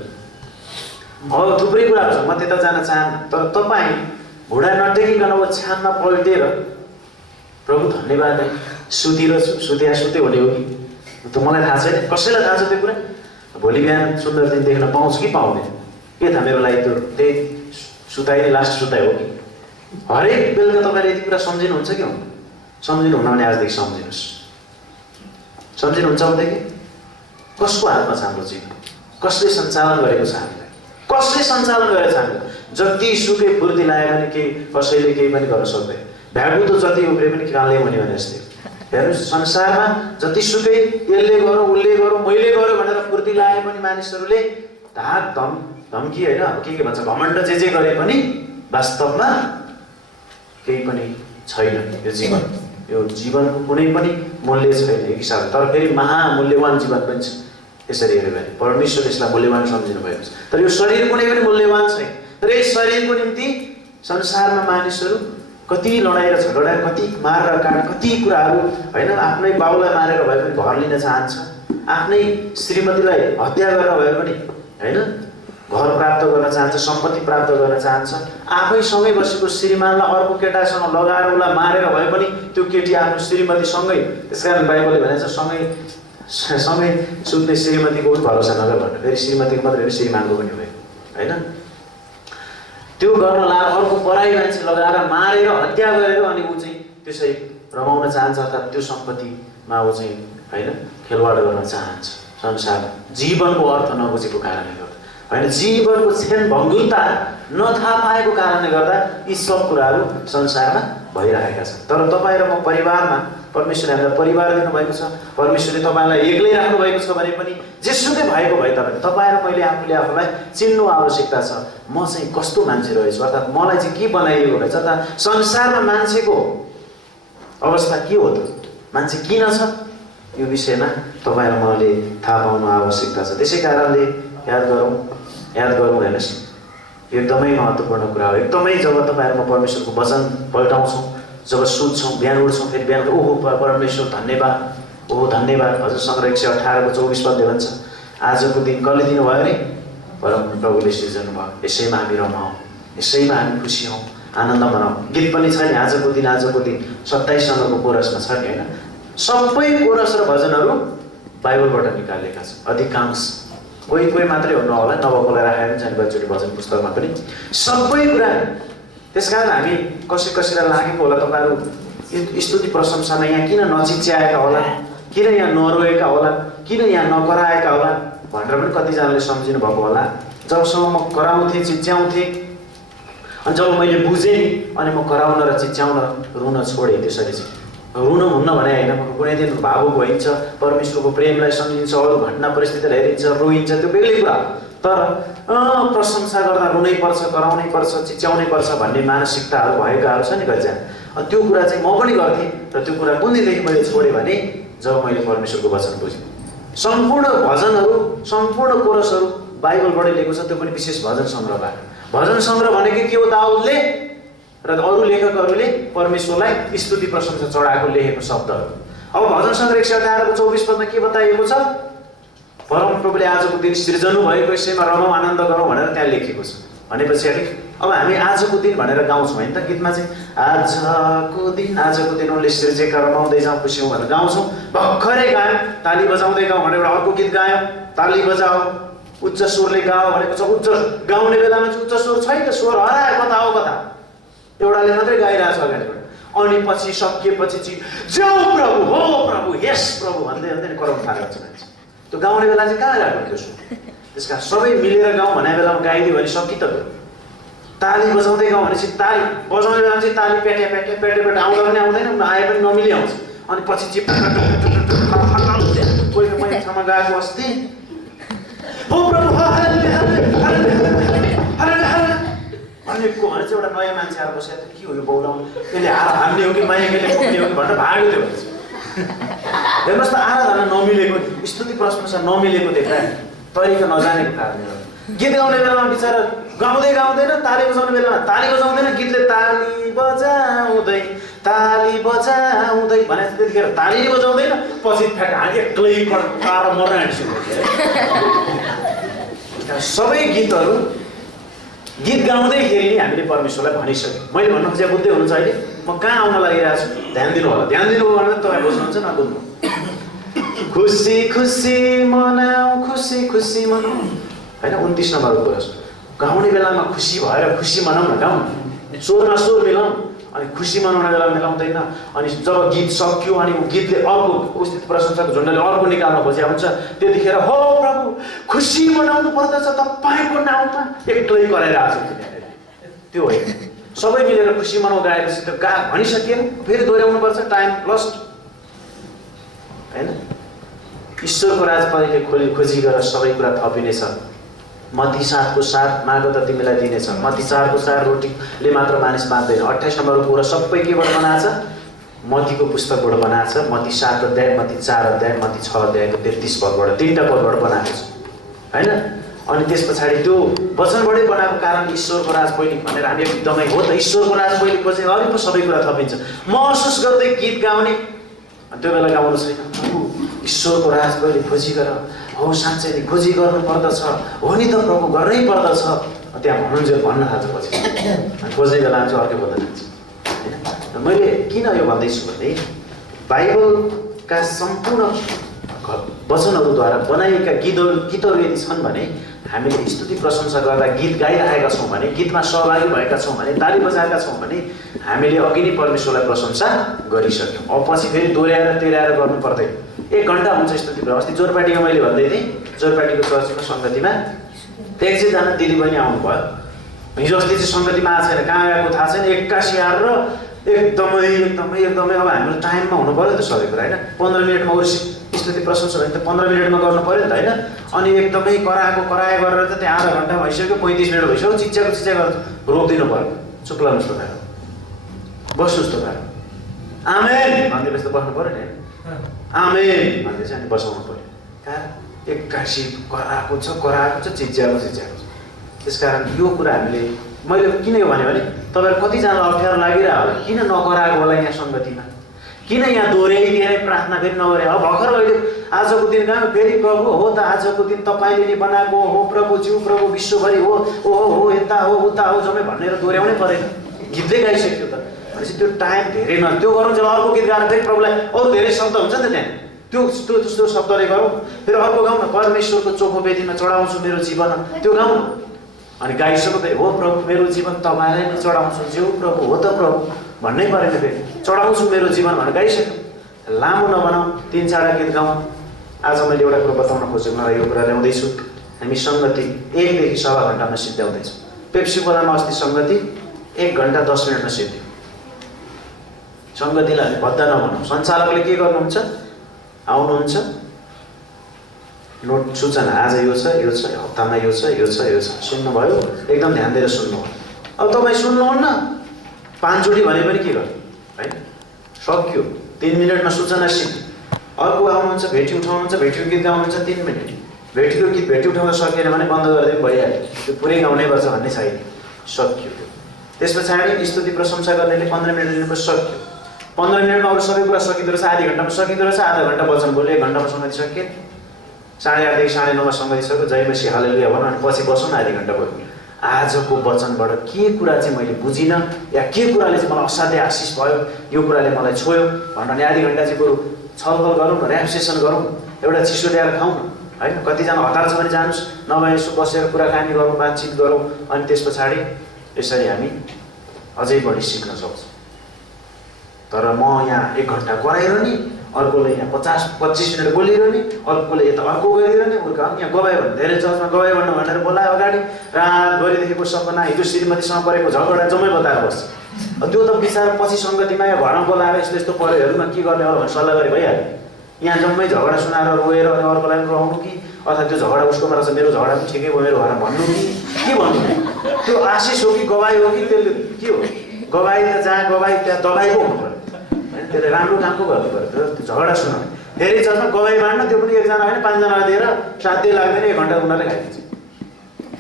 अब थुप्रै कुराहरू छ, म त्यता जान चाहन्न। तर तपाईँ घुँडा नटेकिकन वो छानमा पल्टेर प्रभु धन्यवाद है सुतिरहेछु, सुते हुने हो कि त मलाई थाहा छैन, कसैलाई थाहा छ त्यो कुरा? भोलि बिहान सुन्दर दिन देख्न पाउँछु कि पाउँदैन के थाहा मेरो लागि? त्यो त्यही सुताइ नै लास्ट सुताइ हो कि? हरेक बेलुका तपाईँले यति कुरा सम्झिनुहुन्छ कि हुँदैन? सम्झिनुहुन्न भने आजदेखि सम्झिनुहोस्। सम्झिनुहुन्छ भनेदेखि कसको हातमा छ हाम्रो जीवन? कसले सञ्चालन गरेको छ हामीलाई? कसले सञ्चालन गरेको छ हामीलाई? जति सुकै फुर्ती लाग्यो भने केही कसैले केही पनि गर्न सक्दैन। भ्यागुतो जति उब्रे पनि कालले हुने भने जस्तै। हेर्नुहोस्, संसारमा जतिसुकै यसले गरौँ उसले गरौँ मैले गरौँ भनेर फुर्ती लागे पनि मानिसहरूले धाक धम्की होइन के भन्छ घमण्ड जे गरे पनि वास्तवमा केही पनि छैन। यो जीवनको कुनै पनि मूल्य छैन एक हिसाबले। तर फेरि महामूल्यवान जीवन पनि छ यसरी हेऱ्यो भने। परमेश्वरले यसलाई मूल्यवान सम्झिनु भएको छ। तर यो शरीर कुनै पनि मूल्यवान छैन। तर यस शरीरको निम्ति संसारमा मानिसहरू कति लडाइ र झगडा, कति मार र काट, कति कुराहरू होइन। आफ्नै बाउलाई मारेर भए पनि घर लिन चाहन्छ, आफ्नै श्रीमतीलाई हत्या गरेर भए पनि होइन घर प्राप्त गर्न चाहन्छ, सम्पत्ति प्राप्त गर्न चाहन्छ। आफैसँगै बसेको श्रीमानलाई अर्को केटासँग लगाएर उसलाई मारेर भए पनि त्यो केटी आफ्नो श्रीमतीसँगै। त्यसकारण बाइबलले भनेको छ सँगै सुत्ने श्रीमतीको पनि भरोसा नगर भनेर। फेरि श्रीमतीको मात्रै होइन श्रीमानको पनि भयो होइन। त्यो गर्न लाएर अर्को पराई मान्छे लगाएर मारेर हत्या गरेर अनि ऊ चाहिँ त्यसै रमाउन चाहन्छ, अर्थात् त्यो सम्पत्तिमा ऊ चाहिँ होइन खेलवाड गर्न चाहन्छ। संसार जीवनको अर्थ नबुझेको कारणले गर्दा होइन, जीवनको क्षणभङ्गुरता नथाहा पाएको कारणले गर्दा यी सब कुराहरू संसारमा भइरहेका छन्। तर तपाईँ र म परिवारमा परमेश्वरले हामीलाई परिवार दिनुभएको छ। परमेश्वरले तपाईँलाई एक्लै राख्नुभएको छ भने पनि जेसुकै भएको भए तपाईँ र मैले आफूले आफूलाई चिन्नु आवश्यकता छ। म चाहिँ कस्तो मान्छे रहेछु, अर्थात् मलाई चाहिँ के बनाइएको रहेछ, अर्थात् संसारमा मान्छेको अवस्था के हो त, मान्छे किन छ, यो विषयमा तपाईँ र मैले थाहा पाउनु आवश्यकता छ। त्यसै कारणले याद गरौँ हेर्नुहोस्, एकदमै महत्त्वपूर्ण कुरा हो। एकदमै जब तपाईँ र म परमेश्वरको वचन पल्टाउँछौँ, जब सुत्छौँ, बिहान उठ्छौँ, फेरि बिहान ओहो परमेश्वर धन्यवाद, ओहो धन्यवाद। हजुरसँग 118 को 24 पदले भन्छ आजको दिन कसले दिनुभयो अरे? परम प्रभुले सृजनु भयो। यसैमा हामी रमाउँ, यसैमा हामी खुसी हौँ, आनन्द मनाउँ। गीत पनि छ नि आजको दिन 27 नम्बरको कोरसमा छ नि होइन। सबै कोरस र भजनहरू बाइबलबाट निकालेका छन् अधिकांश। कोही मात्रै हुनु होला नभएकोलाई राखेर पनि जाने भजन पुस्तकमा पनि सबै कुरा। त्यसकारण हामी कसैलाई लागेको होला तपाईँहरू स्तुति प्रशंसामा यहाँ किन नचिच्याएका होला, किन यहाँ नरोएका होला, किन यहाँ नकराएका होला भनेर पनि कतिजनाले सम्झिनु भएको होला। जबसम्म म कराउँथेँ चिच्याउँथेँ अनि जब मैले बुझेँ नि अनि म कराउन र चिच्याउन रुन छोडेँ। त्यसरी चाहिँ रुनु हुन्न भने होइन, कुनै दिन भावुक भइन्छ, परमेश्वरको प्रेमलाई सम्झिन्छ, अरू घटना परिस्थितिलाई हेरिन्छ, रोइन्छ, त्यो बेग्लै कुरा। तर प्रशंसा गर्दा रुनै पर्छ, कराउनै पर्छ, चिच्याउनै पर्छ भन्ने मानसिकताहरू भएकाहरू छ नि कतिजना। त्यो कुरा चाहिँ म पनि गर्थेँ र त्यो कुरा कुन दिनदेखि मैले छोडेँ भने जब मैले परमेश्वरको वचन बुझेँ। सम्पूर्ण भजनहरू, सम्पूर्ण कोरसहरू बाइबलबाटै लिएको छ, त्यो पनि विशेष भजन सङ्ग्रहबाट। भजन सङ्ग्रह भनेको के हो? दाउदले र अरू लेखकहरूले परमेश्वरलाई स्तुति प्रशंसा चढाएको लेखेको शब्दहरू। अब भजन सङ्ग्रह 118:24 पदमा के बताइएको छ? परमप्रभुले आजको दिन सृजनु भएको विषयमा रमौँ आनन्द गरौँ भनेर त्यहाँ लेखेको छ। भनेपछि अब हामी आजको दिन भनेर गाउँछौँ होइन त, गीतमा चाहिँ आजको दिन उनले सृजेका रमाउँदै जाउँ खुसी हौँ भनेर गाउँछौँ। भर्खरै गायौँ, ताली बजाउँदै गाउँ भनेर अर्को गीत गायौँ, ताली बजाऊ, उच्च स्वरले गाऊ भनेको छ। उच्च गाउने बेलामा चाहिँ उच्च स्वर छैन, स्वर हरायो, कता हो कता, एउटाले मात्रै गाइरहेको छ अगाडिबाट। अनि पछि सकिएपछि चाहिँ जाऊ प्रभु, हो प्रभु, यस प्रभु भन्दै भन्दै कराउन थालेको छ। त्यो गाउने बेला चाहिँ कहाँ गएको त्यो स्वर? त्यस कारण सबै मिलेर गाउँ भन्ने बेलामा गाइदियो भने सकि त गयो। ताली बजाउँदै गाउँ भनेपछि ताली बजाउने बेलामा चाहिँ ताली पेटे पेटे पेटे पेटे आउँदा पनि आउँदैन, आए पनि नमिली आउँछ। अनि पछि चाहिँ कोही मैले ठाउँमा गएको अस्ति, हो प्रभु भनेको भने चाहिँ एउटा नयाँ मान्छे आएर बसेर के हो यो बौलाउनु, यसले हान्ने हो कि माइकले फुक्ने हो कि भनेर भाग्यो त्यो भन्छ। हेर्नुहोस् त, आराधना नमिलेको, स्तुति प्रशंसा नमिलेको देख्दा तरिका नजानेको कारणले गर्दा। गीत गाउने बेलामा बिचरा गाउँदै गाउँदैन, ताली बजाउने बेलामा ताली बजाउँदैन, गीतले ताली बजाउँदै भने त्यतिखेर ताली बजाउँदैन, पछि फ्याट एक्लै कड्कार मर्न आँटिसक्यो। सबै गीतहरू गीत गाउँदैखेरि नि हामीले परमेश्वरलाई भनिसक्यौँ। मैले भन्नु खोजेको बुझ्दै हुनुहुन्छ अहिले म कहाँ आउन लागिरहेको छु? ध्यान दिनु होला, ध्यान दिनु भने तपाईँ बुझ्नुहुन्छ नबुझ्नु। खुसी खुसी मनाऊ, खुसी खुसी मनाऊ होइन, 29 नम्बरको कुरा। गाउने बेलामा खुसी भएर खुसी मनाउँ न, गाउँ, स्वरमा स्वर मिलाउँ, अनि खुसी मनाउने बेला मिलाउँदैन। अनि जब गीत सक्यो अनि गीतले अर्को उपस्थित प्रशंसाको झुन्डले अर्को निकाल्न खोजेको हुन्छ, त्यतिखेर हो प्रभु खुसी मनाउनु पर्दछ तपाईँको नाउँमा, एक्लै गरेर आएको छ। त्यो होइन, सबै मिलेर खुसी मनाउ गाएपछि त्यो भनिसकिएन, फेरि दोहोऱ्याउनु पर्छ, टाइम लस्ट होइन। ईश्वरको राजपालीले खोजी गरेर सबै कुरा थपिनेछ। मत्ती 7:7 माग त तिमीलाई दिनेछ। मत्ती 4:4 रोटीले मात्र मानिस बाँच्दैन। 28 नम्बरको कुरा सबै केबाट बनाएको छ? मत्तीको पुस्तकबाट बनाएको छ। मत्ती 7 अध्याय, मत्ती 4 अध्याय, मत्ती 6 अध्यायको 33 पदबाट, 3टा पदबाट बनाएको छ होइन। अनि त्यस पछाडि त्यो वचनबाटै बनाएको कारण ईश्वरको राज पहिले भनेर हामी एकदमै हो त ईश्वरको राज पहिले खोजे अरू पो सबै कुरा थपिन्छ। महसुस गर्दै गीत गाउने, त्यो बेला गाउनु छैन। ईश्वरको राज पहिले खोजी गर, हो साँच्चै नै खोजी गर्नु पर्दछ, हो नि त प्रभु गर्नै पर्दछ, त्यहाँ भन्नुहुन्छ भन्न थाल्छ। पछि खोज्ने बेला चाहिँ अर्कै बोल्न थाल्छ होइन। मैले किन यो भन्दैछु भने बाइबलका सम्पूर्ण वचनहरूद्वारा बनाइएका गीतहरू यदि छन् भने हामीले स्तुति प्रशंसा गर्दा गीत गाइरहेका छौँ भने, गीतमा सहभागी भएका छौँ भने, ताली बजाएका छौँ भने हामीले अघि नै परमेश्वरलाई प्रशंसा गरिसक्यौँ। अब पछि फेरि दोहोऱ्याएर तेह्राएर गर्नु पर्दैन। 1 घन्टा हुन्छ स्तुति। अस्ति जोरपाटीमा मैले भन्दै थिएँ, जोरपाटीको चर्चको सङ्गतिमा 100जना दिदीबहिनी आउनुभयो। हिजो अस्ति चाहिँ सङ्गतिमा आएको छैन, कहाँ गएको थाहा छैन, 81 आएर एकदमै अब हाम्रो टाइममा हुनु पऱ्यो नि त सबै कुरा होइन। 15 मिनटमा अरू स्तुति प्रशंसा भने त 15 मिनटमा गर्नु पऱ्यो नि त होइन। अनि एकदमै कराए गरेर त त्यहाँ आधा घन्टा भइसक्यो, 35 मिनट भइसक्यो, चिच्याको चिच्या गरेर रोकिदिनु पऱ्यो। चुप लाग्नुहोस् त, बस्नुहोस् त, आमेन भन्दै त बस्नु पऱ्यो नि, आमेन भन्दै चाहिँ अनि बसाउनु पऱ्यो। कहाँ 81 कराएको छ, चिच्याको छ। त्यसकारण यो कुरा हामीले, मैले किन यो भने तपाईँहरू कतिजना अप्ठ्यारो लागिरह्यो होला, किन नकराएको होला यहाँ सङ्गतिमा, किन यहाँ दोहोऱ्याइदिएर प्रार्थना फेरि नगरे। अब भर्खर अहिले आजको दिन गयो, फेरि प्रभु हो त आजको दिन तपाईँले नि बनाएको हो, प्रभु ज्यू, प्रभु विश्वभरि हो, हो यता हो उता हो जम्मै भनेर दोहोऱ्याउनै परेन, गीतले गाइसक्यो त। भनेपछि त्यो टाइम धेरै त्यो गरौँ जब अर्को गीत गाएर फेरि प्रभुलाई अरू धेरै शब्द हुन्छ नि त त्यहाँ, त्यो शब्दले गरौँ। फेरि अर्को गाउँ न, परमेश्वरको चोखो वेदीमा चढाउँछु मेरो जीवन, त्यो गाउँ न। अनि गाइसक्यो फेरि हो प्रभु मेरो जीवन तपाईँलाई नै चढाउँछु, ज्यू प्रभु हो त प्रभु भन्नै परेन, फेरि चढाउँछु मेरो जीवन भनेर गाइसक्यो। लामो नबनाऊ, 3-4 गीत गाउँ। आज मैले एउटा कुरो बताउन खोजेको र यो कुरा ल्याउँदैछु। हामी सङ्गति 1 देखि 1.25 घन्टामा सिद्ध्याउँदैछौँ। पेप्सी खोलामा अस्ति सङ्गति 1 घन्टा 10 मिनटमा सिद्धि। सङ्गतिलाई हामी भद्दा नभनौँ। सञ्चालकले के गर्नुहुन्छ, आउनुहुन्छ, नोट सूचना आज यो छ, यो छ, हप्तामा यो छ, यो छ, यो छ, सुन्नुभयो, एकदम ध्यान दिएर सुन्नुभयो। अब तपाईँ सुन्नुहुन्न, 5 चोटि भने पनि के गर्नु होइन, सक्यो। 3 मिनटमा सूचना सिद्धि। अर्को आउनुहुन्छ, भेटी उठाउनुहुन्छ, भेटीको गीत गाउनुहुन्छ 3 मिनट, भेटीको गीत भेटी उठाउन सकेन भने बन्द गरिदिनु भइहाल्यो, त्यो पुरै गाउनै पर्छ भन्ने छैन, सक्यो। त्यस पछाडि स्तुति प्रशंसा गर्नेले 15 मिनट दिनुपर्छ, सक्यो। 15 मिनटमा अरू सबै कुरा सकिँदो रहेछ, आधी घन्टामा सकिँदो रहेछ, आधा घन्टा वचन बोल्यो, 1 घन्टामा सङ्गति सकियो, 8:30 देखि 9:30 सङ्गति सक्यो, जयमसी हालेलुया भनौँ अनि पछि बसौँ आधी घन्टा बोल्यो। आजको वचनबाट के कुरा चाहिँ मैले बुझिनँ या के कुराले चाहिँ मलाई असाध्यै आशिष भयो, यो कुराले मलाई छोयो भनेर आधी घन्टा चाहिँ बरु छलफल गरौँ न, ऱ्याप सेसन गरौँ, एउटा चिसो ल्याएर खाउँ न होइन। कतिजना हतार छ भने जानुहोस्, नभए यसो बसेर कुराकानी गरौँ, बातचित गरौँ, अनि त्यस पछाडि यसरी हामी अझै बढी सिक्न सक्छौँ। तर म यहाँ 1 घन्टा कराइरहने, अर्कोले यहाँ 50-25 मिनट बोलिरहने, अर्कोले यता अर्को गरिरहने, उर्का यहाँ गवायो भने धेरै चर्चमा गवायो भनेर बोलायो अगाडि, रातभरिदेखिको सपना, हिजो श्रीमतीसँग परेको झगडा जम्मै बताएर बस्छ। त्यो त बिचरा पछि सङ्गतिमा या घरमा बोलाएर यस्तो यस्तो पऱ्यो हेरौँ न के गर्ने होला भनेर सल्लाह गरे भइहाल्यो। यहाँ जम्मै झगडा सुनाएर रोएर अनि अर्कोलाई पनि रुवाउनु कि, अथवा त्यो झगडा उसकोमा रहेछ मेरो झगडा पनि ठिकै भयो मेरो भनेर भन्नु कि के भन्नु, त्यो आशिष हो कि गवाई हो कि त्यसले के हो। गवाई त जहाँ गवाई त्यहाँ दबाई पो हुनु पऱ्यो होइन, त्यसले राम्रो काम पो गर्नु पऱ्यो। त्यो झगडा सुनाउने धेरै चर्चमा गवाई बाँड्न, त्यो पनि 1 जना होइन 5 जना दिएर साध्यै लाग्दैन, 1 घन्टा उनीहरूले खाइदिन्छ।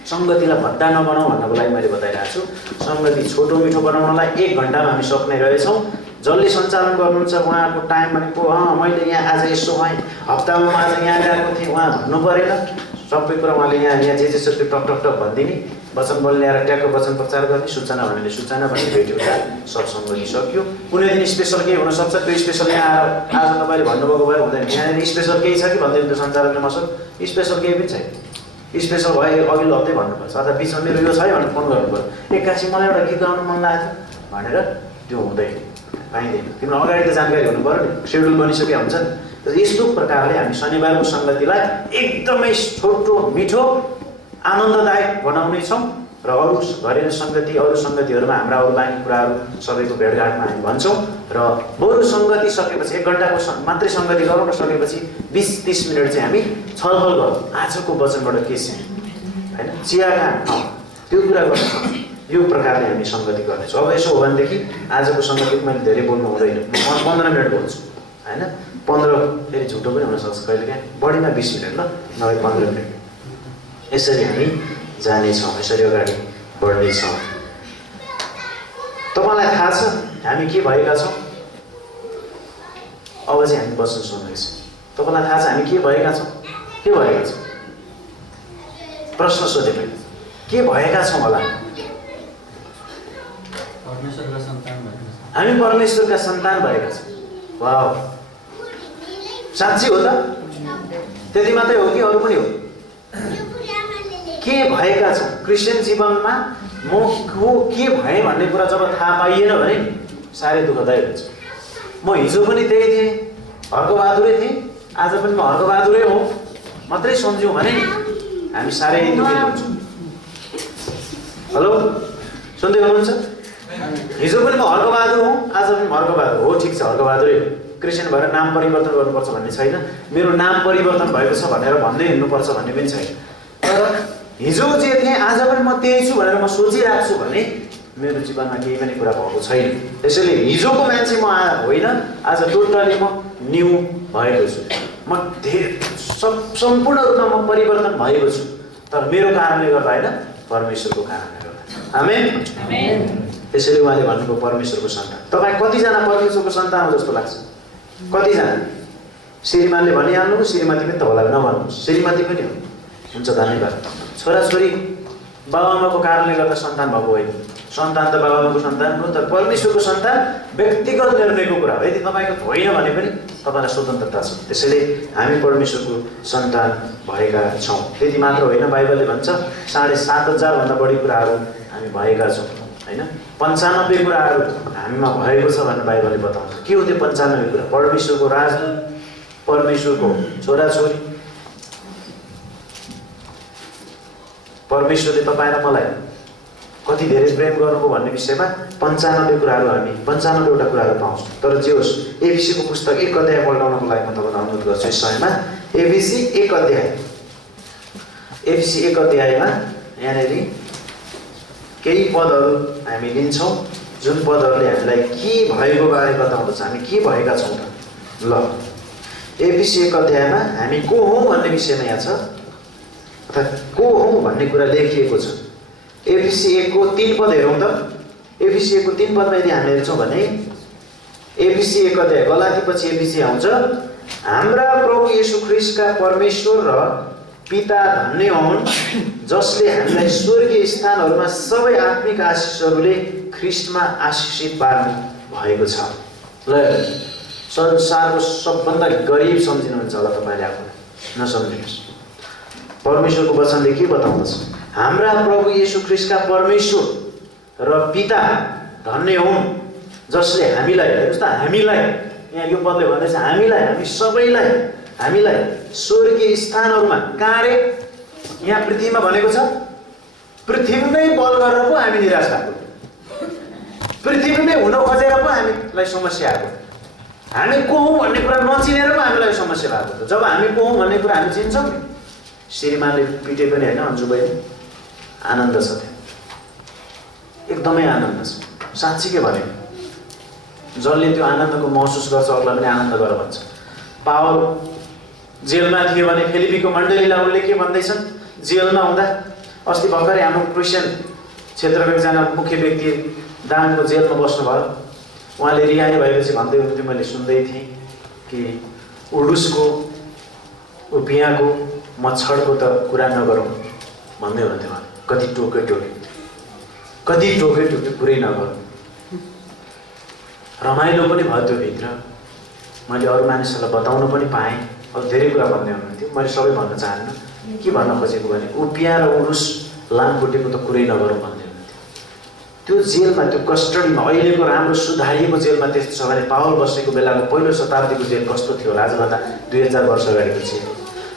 सङ्गतिलाई भद्दा नबनाऊ भन्नको लागि मैले बताइरहेको छु। सङ्गति छोटो मिठो बनाउनलाई 1 घन्टामा हामी सक्ने रहेछौँ। जसले सञ्चालन गर्नुहुन्छ उहाँको टाइम भनेको मैले यहाँ आज यसो भएँ, हप्तामा म आज यहाँ गएको थिएँ उहाँ भन्नु परेन, सबै कुरा उहाँले यहाँ जे छ त्यो टक टक टक भनिदिने, वचन बोल्ने ल्याएर ट्याक्क वचन प्रचार गर्ने, सूचना भन्नेले सूचना भन्ने, भेट्यो सब सङ्गति सक्यो। कुनै दिन स्पेसल केही हुनसक्छ, त्यो स्पेसल यहाँ आएर आज तपाईँले भन्नुभएको भए हुँदैन, यहाँनिर स्पेसल केही छ कि भनिदिनु त्यो सञ्चालकले मसँग, स्पेसल केही पनि छैन, स्पेसल भयो अघिल्लो हप्तै भन्नुपर्छ, अथवा बिचमा मेरो यो छ है भनेर फोन गर्नु पऱ्यो, एक्कासी मलाई एउटा गीत गाउनु मन लागेको थियो भनेर त्यो हुँदैन, पाइँदैन। तिम्रो अगाडि त जानकारी हुनु पऱ्यो नि, सेड्युल बनिसकेका हुन्छ नि। यस्तो प्रकारले हामी शनिबारको सङ्गतिलाई एकदमै छोटो मिठो आनन्ददायक बनाउनेछौँ र अरू घरेलु सङ्गति, अरू सङ्गतिहरूमा हाम्रा अरू बाँकी कुराहरू सबैको भेटघाटमा हामी भन्छौँ र बरु सङ्गति सकेपछि 1 घन्टाको मात्रै सङ्गति गरौँ र सकेपछि 20-30 मिनट चाहिँ हामी छलफल गरौँ, आजको वचनबाट के सिक्यौँ होइन, चिया खाऊँ, त्यो कुरा गर्छौँ। यो प्रकारले हामी सङ्गति गर्नेछौँ। अब यसो हो भनेदेखि आजको सङ्गति मैले धेरै बोल्नु हुँदैन, म 15 मिनट बोल्छु होइन, 15 फेरि झुटो पनि हुनसक्छ कहिलेकाहीँ, बढीमा 20 मिनट ल, नभए 15 मिनट। यसरी हामी जानेछौँ, यसरी अगाडि बढ्नेछौँ। तपाईँलाई थाहा छ हामी के भएका छौँ? अब चाहिँ हामी वचन सुन्दैछौँ। तपाईँलाई थाहा छ हामी के भएका छौँ? के भएका छौँ? प्रश्न सोधे पनि के भएका छौँ होला? हामी परमेश्वरका सन्तान भएका छौँ। वाह, साँच्चै हो त? त्यति मात्रै हो कि अरू पनि हो? के भएका छौँ? क्रिस्चियन जीवनमा म के भएँ भन्ने कुरा जब थाहा पाइएन भने साह्रै दुःखदायक हुन्छ। म हिजो पनि त्यही थिएँ, हर्कबहादुरै थिएँ, आज पनि म हर्कबहादुरै हो मात्रै सम्झ्यौँ भने हामी साह्रै दुःखित हुन्छौँ। हेलो, सुन्दै हुनुहुन्छ? हिजो पनि म हर्कबहादुर हुँ, आज पनि म हर्कबहादुर हो, ठिक छ हर्कबहादुरै हो, क्रिस्चियन भएर नाम परिवर्तन गर्नुपर्छ भन्ने छैन, मेरो नाम परिवर्तन भएको छ भनेर भन्दै हिँड्नुपर्छ भन्ने पनि छैन। तर हिजो जे थिएँ आज पनि म त्यही छु भनेर म सोचिरहेको छु भने मेरो जीवनमा केही पनि कुरा भएको छैन। त्यसैले हिजोको मान्छे म होइन, आज टोटली म न्यू भएको छु, म सम्पूर्ण रूपमा म परिवर्तन भएको छु, तर मेरो कारणले गर्दा होइन, परमेश्वरको कारणले गर्दा। आमेन। त्यसैले उहाँले भन्नुभयो परमेश्वरको सन्तान। तपाईँ कतिजना परमेश्वरको सन्तान हो जस्तो लाग्छ? कतिजना? श्रीमानले भनिहाल्नु, श्रीमती पनि त होला, नभन्नुहोस्, श्रीमती पनि हो। हुन्छ, धन्यवाद। छोराछोरी बाबुआमाको कारणले गर्दा सन्तान भएको होइन, सन्तान त बाबुआमाको सन्तान हो, तर परमेश्वरको सन्तान व्यक्तिगत निर्णयको कुरा हो। यदि तपाईँको होइन भने पनि तपाईँलाई स्वतन्त्रता छ। त्यसैले हामी परमेश्वरको सन्तान भएका छौँ। त्यति मात्र होइन, बाइबलले भन्छ 7,500 भन्दा बढी कुराहरू हामी भएका छौँ होइन, 95 कुराहरू हामीमा भएको छ भनेर बाइबलले बताउँछ। के हो त्यो 95 कुरा? परमेश्वरको राजदूत, परमेश्वरको छोराछोरी, परमेश्वरले तपाईँ र मलाई कति धेरै प्रेम गर्नुको भन्ने विषयमा 95 कुराहरू हामी 95वटा कुराहरू पाउँछौँ। तर जे होस् एफिसीको पुस्तक 1 अध्याय पल्टाउनको लागि म तपाईँलाई अनुरोध गर्छु यस समयमा। एफिसी 1 अध्याय, एफिसी 1 अध्यायमा यहाँनिर केही पदहरू हामी लिन्छौँ जुन पदहरूले हामीलाई के भएको बारे बताउँदछ, हामी के भएका छौँ त। ल एफिसी 1 अध्यायमा हामी को हौँ भन्ने विषयमा यहाँ छ, अर्थात् को हौँ भन्ने कुरा लेखिएको छ। एफिसी 1 को 3 पद हेरौँ त। एफिसी 1 को 3 पदमा यदि हामी हेर्छौँ भने एफिसी 1 अध्याय गलातीपछि एफिसी आउँछ। हाम्रा प्रभु येशू ख्रीष्टका परमेश्वर र पिता धन्य हुन् जसले हामीलाई स्वर्गीय स्थानहरूमा सबै आत्मिक आशिषहरूले ख्रीष्टमा आशिषित पार्नु भएको छ। ल संसारको सबभन्दा गरिब सम्झिनुहुन्छ होला तपाईँले आफूलाई, नसम्झिनुहोस्। परमेश्वरको वचनले के बताउँदछ? हाम्रा प्रभु येशू ख्रीष्टका परमेश्वर र पिता धन्य हुन् जसले हामीलाई, हेर्नुहोस् त, हामीलाई यहाँ यो पदले भन्दैछ हामीलाई, हामी सबैलाई, हामीलाई स्वर्गीय स्थानहरूमा, कहाँ रे? यहाँ पृथ्वीमा भनेको छ। पृथ्वीमै बल गरेर पो हामी निराश भएको, पृथ्वीमै हुन खोजेर पो हामीलाई समस्या आएको, हामी को हौँ भन्ने कुरा नचिनेर पो हामीलाई समस्या भएको। जब हामी को हौँ भन्ने कुरा हामी चिन्छौँ नि, श्रीमानले पिटे पनि होइन, अन्जु बहिनी आनन्द छ, त्यहाँ एकदमै आनन्द छ। साँच्चीकै भने जसले त्यो आनन्दको महसुस गर्छ अरूलाई पनि आनन्द गर भन्छ। पावल जेलमा थियो भने फिलिपीको मण्डलीलाई उनले के भन्दैछन्? जेलमा हुँदा अस्ति भर्खरै हाम्रो क्रिस्चियन क्षेत्रको एकजना मुख्य व्यक्ति दाङको जेलमा बस्नुभयो। उहाँले रिहाई भएपछि भन्दै हुन्थ्यो, मैले सुन्दै थिएँ कि उडुसको उपियाँको मच्छरको त कुरा नगरौँ भन्दै हुन्थ्यो। उहाँ कति टोके कुरै नगरौँ। रमाइलो पनि भयो त्यो भित्र। मैले अरू मानिसहरूलाई बताउन पनि पाएँ। अब धेरै कुरा भन्दै हुनुहुन्थ्यो, मैले सबै भन्न चाहन्न। के भन्न खोजेको भने उपियाँ र उडुस लामखुट्टेको त कुरै नगरौँ भन्दै हुनुहुन्थ्यो। त्यो जेलमा, त्यो कस्टडीमा, अहिलेको राम्रो सुधारिएको जेलमा त्यस्तो छ भने पावल बसेको बेलाको पहिलो शताब्दीको जेल कस्तो थियो होला? आजभन्दा 2000 वर्ष अगाडिको जेल।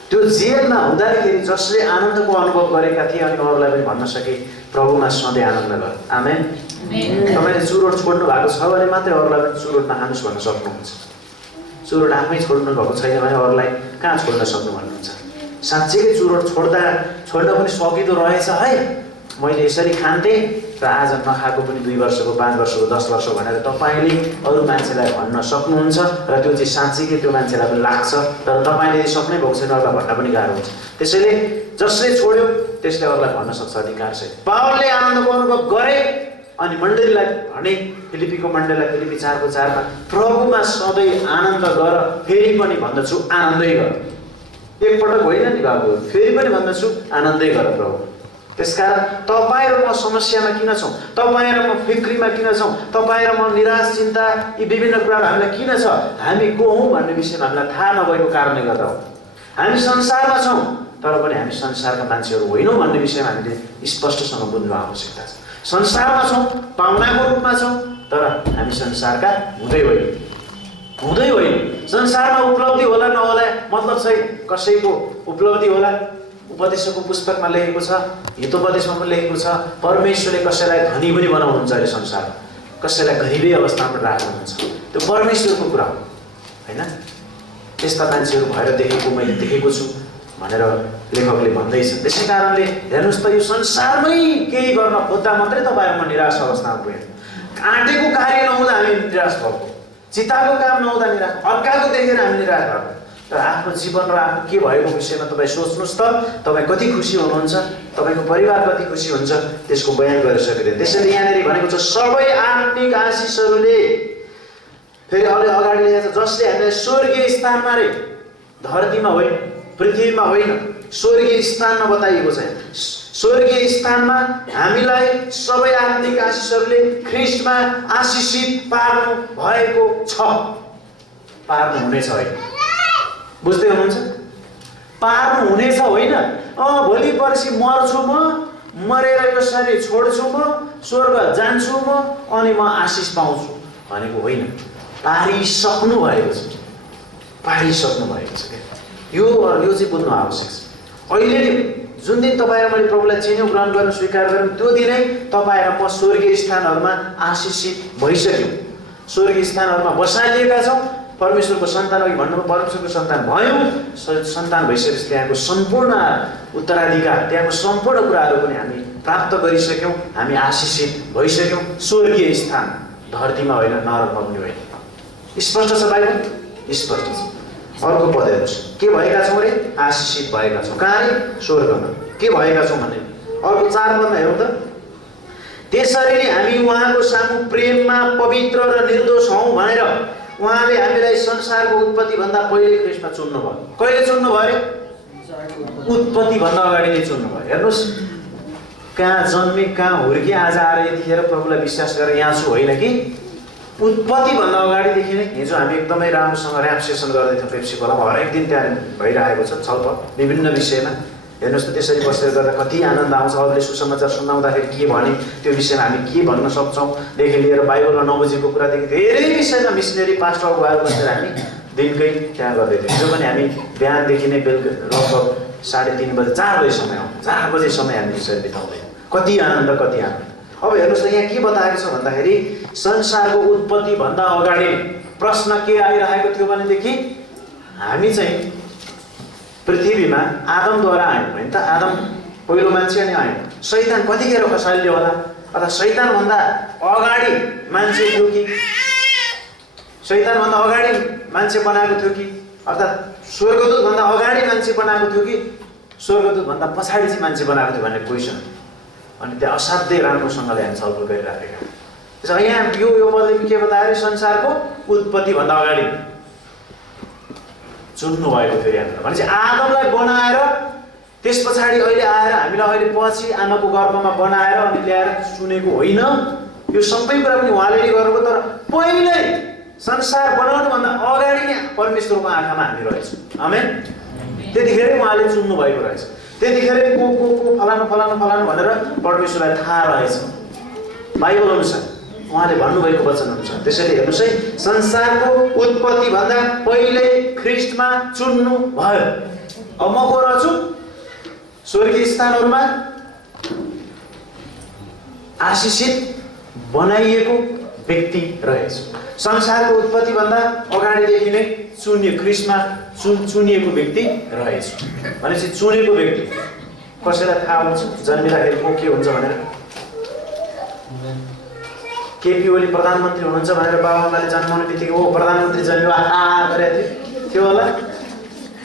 त्यो जेलमा हुँदाखेरि जसले आनन्दको अनुभव गरेका थिए अनि अरूलाई पनि भन्न सके प्रभुमा सधैँ आनन्द गर। आमेन। तपाईँले चुरोट छोड्नु भएको छ भने मात्रै अरूलाई पनि चुरोट नखानुहोस् भन्न सक्नुहुन्छ। चुरोट आफै छोड्नु भएको छैन भने अरूलाई कहाँ छोड्न सक्नु भन्नुहुन्छ? साँच्चीकै चुरोट छोड्न पनि सकिँदो रहेछ है, मैले यसरी खान्थेँ र आज नखाएको पनि 2 वर्षको, 5 वर्षको, 10 वर्ष भनेर तपाईँले अरू मान्छेलाई भन्न सक्नुहुन्छ र त्यो चाहिँ साँच्चीकै त्यो मान्छेलाई पनि लाग्छ। तर तपाईँले सक्नै भएको छैन, अरूलाई भन्न पनि गाह्रो हुन्छ। त्यसैले जसले छोड्यो त्यसले अरूलाई भन्न सक्छ, अधिकार छ। पावलले आनन्दको अनुभव गरे अनि मण्डलीलाई भने, फिलिपीको मण्डलीलाई फिलिपी 4:4 प्रभुमा सधैँ आनन्द गर। फेरि पनि भन्दछु आनन्दै गर। एकपटक होइन नि बाबु, फेरि पनि भन्दछु आनन्दै गर प्रभु। त्यसकारण तपाईँ र म समस्यामा किन छौँ? तपाईँ र म फिक्रीमा किन छौँ? तपाईँ र म निराश, चिन्ता, यी विभिन्न कुराहरू हामीलाई किन छ? हामी को हौँ भन्ने विषयमा हामीलाई थाहा नभएको कारणले गर्दा हो। हामी संसारमा छौँ तर पनि हामी संसारका मान्छेहरू होइनौँ भन्ने विषयमा हामीले स्पष्टसँग बुझ्नु आवश्यकता छ। संसारमा छौँ, पाहुनाको रूपमा छौँ, तर हामी संसारका हुँदै होइन। संसारमा उपलब्धि होला नहोला मतलब छैन। कसैको उपलब्धि होला, उपदेशको पुस्तकमा लेखेको छ, हितोपदेशमा पनि लेखेको छ, परमेश्वरले कसैलाई धनी पनि बनाउनुहुन्छ अरे संसारमा, कसैलाई गरिबै अवस्थामा राख्नुहुन्छ। त्यो परमेश्वरको कुरा हो होइन? त्यस्ता मान्छेहरू भएर मैले देखेको छु भनेर लेखकले भन्दैछन्। त्यसै कारणले हेर्नुहोस् त, यो संसारमै केही गर्न खोज्दा मात्रै तपाईँहरूमा निराश अवस्थामा पुग्यो। आँटेको कार्य नहुँदा हामी निराश भएको, चिताको काम नहुँदा निराश, अर्काको देखेर हामी निराश भएको। तर आफ्नो जीवन र आफ्नो के भएको विषयमा तपाईँ सोच्नुहोस् त, तपाईँ कति खुसी हुनुहुन्छ, तपाईँको परिवार कति खुसी हुन्छ, त्यसको बयान गरेर सकिँदैन। त्यसैले यहाँनिर भनेको छ सबै आत्मिक आशिषहरूले, फेरि अलि अगाडि लेखेको छ जसले हामीलाई स्वर्गीय स्थानमा रे, धरतीमा होइन, पृथ्वीमा होइन, स्वर्गीय स्थानमा बताइएको छ। स्वर्गीय स्थानमा हामीलाई सबै आत्मिक आशिषहरूले ख्रीष्टमा आशिषित पार्नु भएको छ। पार्नु हुनेछ होइन, बुझ्दै हुनुहुन्छ? पार्नु हुनेछ होइन। भोलि पर्सि मर्छु म, मरेर यो शरीर छोड्छु म, स्वर्ग जान्छु म, अनि म आशिष पाउँछु भनेको होइन। पारिसक्नु भएको छ, पारिसक्नु भएको छ। यो चाहिँ बुझ्नु आवश्यक छ। अहिले जुन दिन तपाईँ र मैले प्रभुलाई चिन्यौँ, ग्रहण गर्न स्वीकार गऱ्यौँ, त्यो दिनै तपाईँ र म स्वर्गीय स्थानहरूमा आशिषित भइसक्यौँ, स्वर्गीय स्थानहरूमा बसालिएका छौँ। परमेश्वरको सन्तान अघि भन्नुभयो, परमेश्वरको सन्तान भयौँ। सन्तान भइसकेपछि त्यहाँको सम्पूर्ण उत्तराधिकार, त्यहाँको सम्पूर्ण कुराहरू पनि हामी प्राप्त गरिसक्यौँ। हामी आशिषित भइसक्यौँ। स्वर्गीय स्थान, धरतीमा होइन, नरकमा पनि होइन। स्पष्ट छ बाइबल? स्पष्ट छ। अर्को पद हेर्नुहोस्, के भएका छौँ अरे? आशिषित भएका छौँ। कहाँ अरे? स्वर्गमा। के भएका छौँ भने अर्को 4 पदमा हेरौँ त। त्यसरी नै हामी उहाँको सामु प्रेममा पवित्र र निर्दोष हौँ भनेर उहाँले हामीलाई संसारको उत्पत्तिभन्दा पहिले ख्रिस्टमा चुन्नुभयो। कहिले चुन्नुभयो अरे? उत्पत्तिभन्दा अगाडि नै चुन्नुभयो। हेर्नुहोस्, कहाँ जन्मे, कहाँ हुर्के, आज आएर यतिखेर प्रभुलाई विश्वास गरेर यहाँ छु होइन कि उत्पत्तिभन्दा अगाडिदेखि नै। हिजो हामी एकदमै राम्रोसँग ऱ्याप सेसन गर्दैथ्यौँ पेप्सी कोलामा। हरेक दिन त्यहाँ भइरहेको छ छलफल विभिन्न विषयमा। हेर्नुहोस् त, त्यसरी बसेर गर्दा कति आनन्द आउँछ। अरूले सुसमाचार सुनाउँदाखेरि के भने त्यो विषयमा हामी के भन्न सक्छौँदेखि लिएर बाइबलमा नबुझेको कुरादेखि धेरै विषयमा मिसनरी पास्टर अगुवाहरू बसेर हामी दिनकै त्यहाँ गर्दैथ्यौँ। हिजो पनि हामी बिहानदेखि नै बेलुका लगभग 3:30 बजे 4 बजेसम्म आउँछ, 4 बजेसम्म हामी यसरी बिताउँदैछौँ। कति आनन्द, कति आनन्द। अब हेर्नुहोस् त, यहाँ के बताएको छ भन्दाखेरि संसारको उत्पत्तिभन्दा अगाडि प्रश्न के आइरहेको थियो भनेदेखि हामी चाहिँ पृथ्वीमा आदमद्वारा आयौँ होइन त? आदम पहिलो मान्छे अनि आयौँ। शैतान कतिखेर खसाल्यो होला? अथवा शैतानभन्दा अगाडि मान्छे थियो कि शैतानभन्दा अगाडि मान्छे बनाएको थियो कि अर्थात् स्वर्गदूतभन्दा अगाडि मान्छे बनाएको थियो कि स्वर्गदूतभन्दा पछाडि चाहिँ मान्छे बनाएको थियो भन्ने क्वेसन। अनि त्यहाँ असाध्यै राम्रोसँगले हामी छलफल गरिराखेका। त्यसो यहाँ यो पदले के बतायो? संसारको उत्पत्तिभन्दा अगाडि चुन्नु भएको थियो यहाँनिर। भनेपछि आदमलाई बनाएर त्यस पछाडि अहिले आएर हामीलाई अहिले पछि आमाको गर्भमा बनाएर अनि ल्याएर चुनेको होइन। यो सबै कुरा पनि उहाँले नै गर्नुभयो। तर पहिल्यै संसार बनाउनुभन्दा अगाडि नै परमेश्वरको आँखामा हामी रहेछौँ। आमेन। त्यतिखेरै उहाँले चुन्नु भएको रहेछ। त्यतिखेरै को फलानु फलानु फलानु भनेर परमेश्वरलाई थाहा रहेछ बाइबल अनुसार, उहाँले भन्नुभएको वचन अनुसार। त्यसैले हेर्नुहोस् है, संसारको उत्पत्तिभन्दा पहिल्यै ख्रिस्टमा चुन्नु भयो। अब म को रहेछु? स्वर्गीय स्थानहरूमा आशिषित बनाइएको व्यक्ति रहेछ। संसारको उत्पत्तिभन्दा अगाडिदेखि नै ख्रिस्टमा चुनिएको व्यक्ति रहेछ। भनेपछि चुनेको व्यक्ति कसैलाई थाहा हुन्छ जन्मिँदाखेरि को के हुन्छ भनेर? केपी ओली प्रधानमन्त्री हुनुहुन्छ भनेर बाबुआमाले जन्माउने बित्तिकै ओ प्रधानमन्त्री जन्मियो गरेको थियो होला?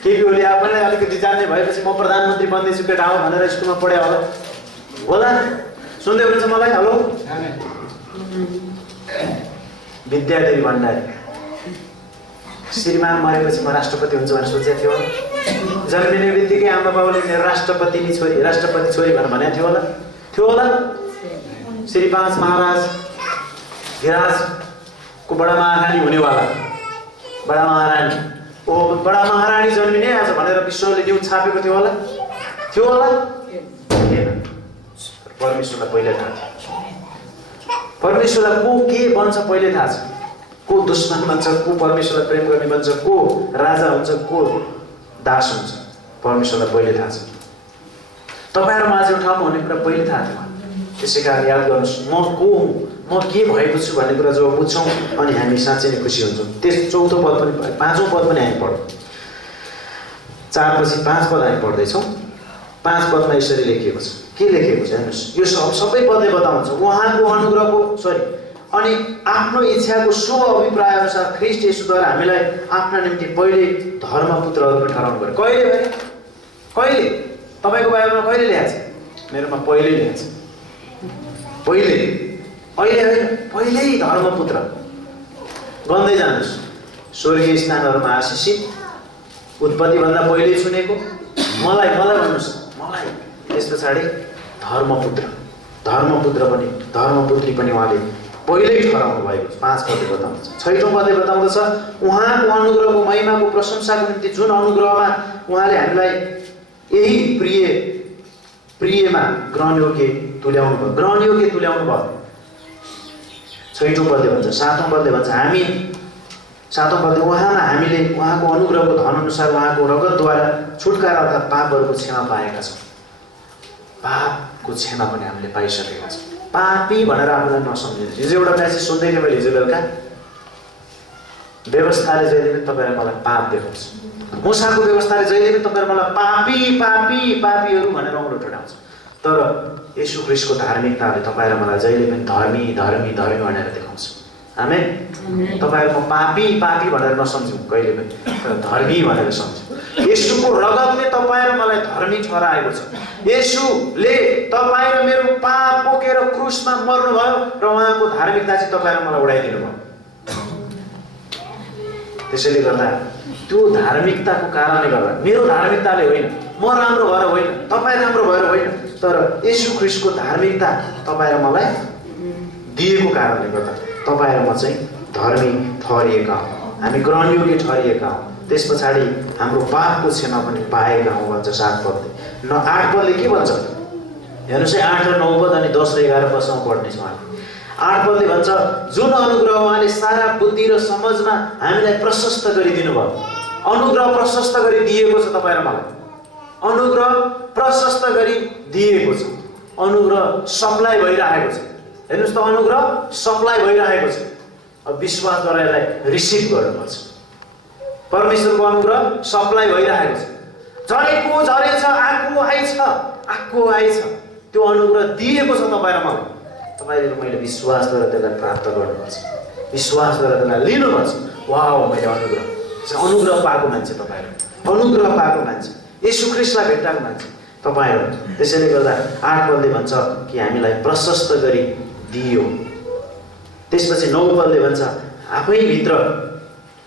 केपी ओली आफैलाई अलिकति जान्ने भएपछि म प्रधानमन्त्री बन्दैछु केटा हो भनेर स्कुलमा पढ्यो होला? सुन्दै हुनुहुन्छ मलाई? हेलो, विद्यादेवी भण्डारी श्रीमान मरेपछि म राष्ट्रपति हुन्छ भनेर सोचेको थियो होला? जन्मिने बित्तिकै आमा बाबुले राष्ट्रपति छोरी भनेर भनेको थियो होला? थियो होला? श्री 5 महाराज धिराजको बडा महारानी हुनेवाला बडा महारानी बडा महारानी जन्मिने आज भनेर विश्वले न्युज छापेको थियो होला? थियो होला? परमेश्वरलाई पहिले थाहा थियो। परमेश्वरलाई को के बन्छ पहिले थाहा छ। को दुश्मन बन्छ, को परमेश्वरलाई प्रेम गर्ने बन्छ, को राजा हुन्छ, को दास हुन्छ, परमेश्वरलाई पहिले थाहा छ। तपाईँहरू माझ एउटा ठाउँमा हुने कुरा पहिले थाहा थियो। त्यसै कारण याद गर्नुहोस्, म को हुँ, म के भएको छु भन्ने कुरा जब बुझ्छौँ अनि हामी साँच्चै नै खुसी हुन्छौँ। त्यस 4औं पद पनि 5औं पद पनि हामी पढौँ। 4 पछि 5 पद हामी पढ्दैछौँ। 5 पदमा यसरी लेखिएको छ। के लेखिएको छ हेर्नुहोस्, यो सबै पदले बताउँछ उहाँको अनुग्रहको अनि आफ्नो इच्छाको शुभ अभिप्राय अनुसार ख्रिस्ट येशूद्वारा हामीलाई आफ्ना निम्ति पहिले धर्मपुत्रहरू ठहराउनु पर्यो। कहिले भने? कहिले? तपाईँको बाइबलमा कहिले ल्याएको छ? मेरोमा पहिले ल्याएको छ। पहिले, अहिले होइन, पहिल्यै धर्मपुत्र बन्दै जानुहोस्। स्वर्गीय स्थानहरूमा आशिषित, उत्पत्तिभन्दा पहिले चुनेको, मलाई भन्नुहोस्, मलाई त्यस पछाडि धर्मपुत्र पनि धर्मपुत्री पनि उहाँले पहिल्यै ठहराउनु भएको छ। 5 पदले बताउँछ। 6औं पदले बताउँदछ उहाँको अनुग्रहको महिमाको प्रशंसाको निम्ति जुन अनुग्रहमा उहाँले हामीलाई यही प्रियमा ग्रहणयोग्य तुल्याउनु भयो। ग्रहणयोग्य तुल्याउनु भयो। 6औं पदले भन्छ। 7औं पदले भन्छ 7औं पदले उहाँमा हामीले उहाँको अनुग्रहको धन अनुसार उहाँको रगतद्वारा छुटकारा अर्थात् पापहरूको क्षमा पाएका छौँ। पापको क्षमा पनि हामीले पाइसकेका छौँ। पापी भनेर आफूलाई नसम्झिनु। हिजो एउटा म्यासेज सुन्दै थिएँ मैले हिजो बेलुका, व्यवस्थाले जहिले पनि तपाईँ मलाई पाप देखाउँछ, मुसाको व्यवस्थाले जहिले पनि तपाईँ मलाई पापी पापी पापीहरू भनेर औँलो ठडाउँछ। तर येशू ख्रीष्टको धार्मिकताले तपाईँ र मलाई जहिले पनि धर्मी धर्मी धर्मी भनेर देखाउँछ। आमेन। तपाईँहरू म पापी पापी भनेर नसम्झौँ कहिले पनि, तर धर्मी भनेर सम्झौँ। येशूको रगतले तपाईँ र मलाई धर्मी ठहराएको छ। येशूले तपाईँ र मेरो पाप बोकेर क्रुसमा मर्नुभयो र उहाँको धार्मिकता चाहिँ तपाईँ र मलाई उडाइदिनु भयो। त्यसैले गर्दा त्यो धार्मिकताको कारणले गर्दा, मेरो धार्मिकताले होइन, म राम्रो भएर होइन, तपाईँ राम्रो भएर होइन, तर येशू ख्रीष्टको धार्मिकता तपाईँ र मलाई दिएको कारणले गर्दा तपाईँ र म चाहिँ धर्मी ठहरिएका हौँ, हामी ग्रहणयोग्य ठहरिएका हौँ। त्यस पछाडि हाम्रो पापको क्षमा पनि पाएका हौँ भन्छ 7 पदले। 8 पदले के भन्छ हेर्नुहोस् है, 8 र 9 पद अनि 10 र 11 पदसम्म पढ्नेछौँ हामी। 8 पदले भन्छ, जुन अनुग्रह उहाँले सारा बुद्धि र समझमा हामीलाई प्रशस्त गरिदिनु भयो। अनुग्रह प्रशस्त गरी दिएको छ तपाईँ र मलाई, अनुग्रह प्रशस्त गरी दिएको छ, अनुग्रह सप्लाई भइरहेको छ। हेर्नुहोस् त, अनुग्रह सप्लाई भइरहेको छ। अब विश्वासद्वारा यसलाई रिसिभ गर्नुपर्छ। परमेश्वरको अनुग्रह सप्लाई भइरहेको छ। झरेको झरेछ, आएको आइछ, आएको आइछ। त्यो अनुग्रह दिएको छ तपाईँ र मलाई। तपाईँले मैले विश्वासद्वारा त्यसलाई प्राप्त गर्नुपर्छ, विश्वासद्वारा त्यसलाई लिनुपर्छ। वाह, मैले अनुग्रह पाएको मान्छे तपाईँहरू, अनुग्रह पाएको मान्छे, येशू ख्रीष्टलाई भेट्टाएको मान्छे तपाईँहरू। त्यसैले गर्दा 8 पदले भन्छ कि हामीलाई प्रशस्त गरी दियो। त्यसपछि 9 पदले भन्छ, आफैभित्र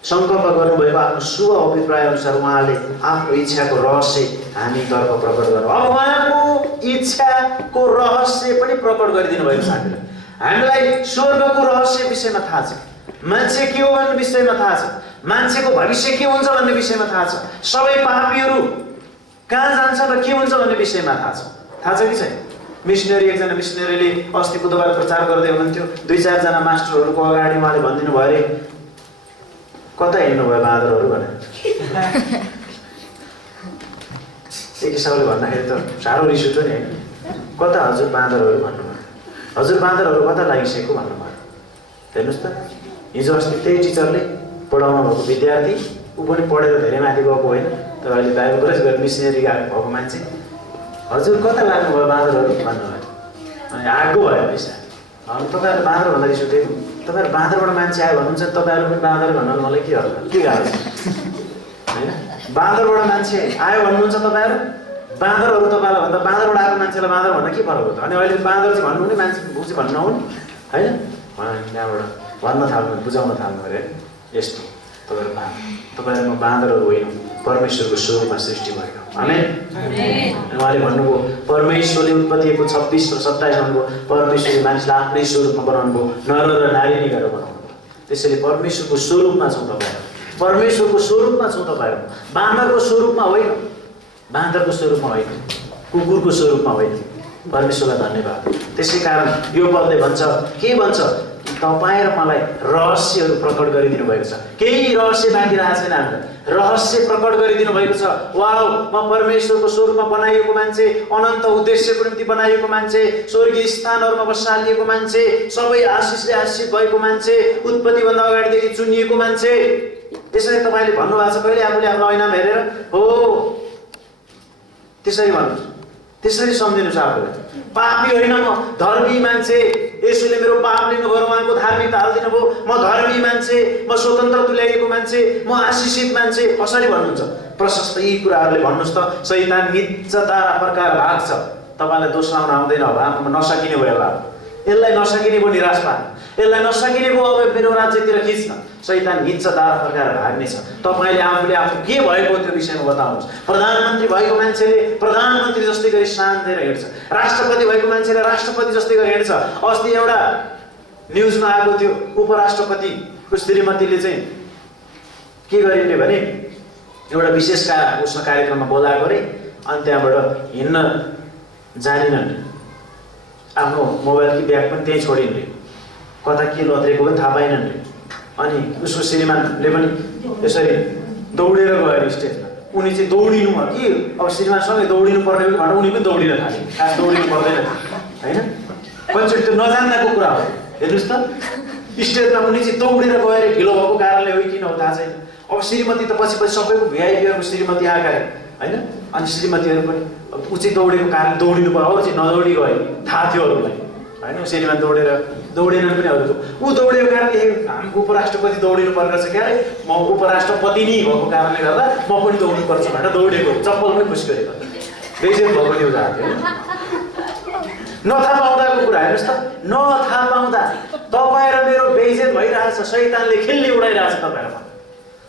सङ्कल्प गर्नुभएको आफ्नो शुभ अभिप्राय अनुसार उहाँले आफ्नो इच्छाको रहस्य हामीतर्फ प्रकट गर्नु। अब उहाँको इच्छाको रहस्य पनि प्रकट गरिदिनु भएको छ हामीलाई। हामीलाई स्वर्गको रहस्य विषयमा थाहा छ, मान्छे के हो भन्ने विषयमा थाहा छ, मान्छेको भविष्य के हुन्छ भन्ने विषयमा थाहा छ, सबै पापीहरू कहाँ जान्छ र के हुन्छ भन्ने विषयमा थाहा छ। थाहा छ कि छैन? एकजना मिसनरीले अस्ति बुधबार प्रचार गर्दै हुनुहुन्थ्यो। 2-4 जना मास्टरहरूको अगाडि उहाँले भनिदिनु भयो अरे, कता हिँड्नुभयो बाँदरहरू भनेर। एक हिसाबले भन्दाखेरि त साह्रो रिस उठ्यो नि, कता हजुर बाँदरहरू भन्नुभयो, हजुर बाँदरहरू कता लागिसकेको भन्नुभयो। हेर्नुहोस् त, हिजो अस्ति त्यही टिचरले पढाउनु भएको विद्यार्थी, ऊ पनि पढेर धेरै माथि गएको होइन, तर अहिले बाइबल कलेज गरेर मिसनरी भएको मान्छे, हजुर कता लाग्नुभयो बाँदरहरू भन्नुभयो। अनि आगो भयो पैसा। अनि तपाईँहरू बाँदर भन्दा रिस उठेको, तपाईँहरू बाँदरबाट मान्छे आयो भन्नुहुन्छ, तपाईँहरू पनि बाँदर भन्नु मलाई के हल्ला, के गाह्रो छ होइन? बाँदरबाट मान्छे आयो भन्नुहुन्छ तपाईँहरू, बाँदरहरू तपाईँलाई भन्दा बाँदरबाट आएको मान्छेलाई बाँदर भन्दा के फरक हो त? अनि अहिले बाँदर चाहिँ भन्नु नि, मान्छे बुझी भन्नु नहुने होइन? त्यहाँबाट भन्न थाल्नु, बुझाउन थाल्नु अरे यस्तो तपाईँहरू म बाँदरहरू होइन, परमेश्वरको स्वरूपमा सृष्टि भएको। आमेन। उहाँले भन्नुभयो, परमेश्वरले उत्पत्तिको 26 र 27 भन्नुभयो, परमेश्वरले मानिसलाई आफ्नै स्वरूपमा बनाउनु भयो, नर र नारी नै गरेर बनाउनु भयो। त्यसैले परमेश्वरको स्वरूपमा छौँ तपाईँहरू, परमेश्वरको स्वरूपमा छौँ तपाईँहरू, बाँदरको स्वरूपमा होइन, बाँदरको स्वरूपमा होइन, कुकुरको स्वरूपमा होइन। परमेश्वरलाई धन्यवाद। त्यसै कारण यो पदले भन्छ, के भन्छ? तपाईँ र मलाई रहस्यहरू प्रकट गरिदिनु भएको छ। केही रहस्य बाँकी रहेको छैन, हामीलाई रहस्य प्रकट गरिदिनु भएको छ। वाउ, म परमेश्वरको स्वरूपमा बनाइएको मान्छे, अनन्त उद्देश्यको निम्ति बनाइएको मान्छे, स्वर्गीय स्थानहरूमा बसालिएको मान्छे, सबै आशिषले आशिष भएको मान्छे, उत्पत्तिभन्दा अगाडिदेखि चुनिएको मान्छे। त्यसरी तपाईँले भन्नुभएको छ कहिले आफूले आफ्नो ऐनामा हेरेर, हो त्यसरी भन्नुहोस्, त्यसरी सम्झिनुहोस् आफूलाई। पापी होइन म, धर्मी मान्छे। येशूले मेरो पाप लिनुभयो, उहाँको धार्मिकता हालिदिनु भयो। म धर्मी मान्छे, म स्वतन्त्र तुल्याइएको मान्छे, म आशिषित मान्छे। कसरी भन्नुहुन्छ? प्रशस्त यी कुराहरूले भन्नुहोस् त। शैतान निच्च तारा फर्काएर भाग्छ। तपाईँलाई दोष लाउन आउँदैन होला, नसकिने भयो होला, यसलाई नसकिने भयो निराश पार्नु, यसलाई नसकिने भयो अब मेरो राज्यतिर खिच्न। शैतान निच्च तारा फर्काएर भाग्नेछ। तपाईँले आफूले आफू के भएको त्यो विषयमा बताउनुहोस्। प्रधानमन्त्री भएको मान्छेले प्रधानमन्त्री जस्तै गरी शान्तेर हिँड्छ, राष्ट्रपति भएको मान्छेले राष्ट्रपति जस्तै गरी हिँड्छ। अस्ति एउटा न्युजमा आएको थियो, उपराष्ट्रपतिको श्रीमतीले चाहिँ के गरिन् भने एउटा विशेष उसमा कार्यक्रममा बोलाएको अरे, अनि त्यहाँबाट हिँड्न जानिनन्, आफ्नो मोबाइल कि ब्याग पनि त्यहीँ छोडिन् रे, कता के लत्रेको पनि थाहा पाइनन् रे। अनि उसको श्रीमानले पनि यसरी दौडेर गयो स्टेजमा, उनी चाहिँ दौडिनु हो कि अब श्रीमानसँगै दौडिनु पर्ने हो भनेर उनी पनि दौडिन थाले। खास दौडिनु पर्दैन होइन, कतिचोटि त्यो नजान्दाको कुरा हो। हेर्नुहोस् त स्टेजमा उनी चाहिँ दौडेर गएर ढिलो भएको कारणले हो किन हो थाहा छैन। अब श्रीमती त पछि सबैको भिआइपीहरूको श्रीमती आएका अरे होइन, अनि श्रीमतीहरू पनि ऊ चाहिँ दौडेको कारणले दौडिनु पर्यो, अरू चाहिँ नदौडी गयो थाहा थियो अरूलाई होइन। श्रीमान दौडेनन् पनि अरू ऊ दौडेको कारणले हामी उपराष्ट्रपति दौडिनु पर्ने रहेछ क्या, म उपराष्ट्रपति नै भएको कारणले गर्दा म पनि दौड्नु पर्छ भनेर दौडेको, चप्पल पनि खुस गरेको, बेइज्जत भएको न्युज आएको थियो। नथाहा पाउँदाको कुरा हेर्नुहोस् त, नथाहा पाउँदा तपाईँ र मेरो बेइज्जत भइरहेछ, शैतानले खिल्ली उडाइरहेछ तपाईँहरूमा।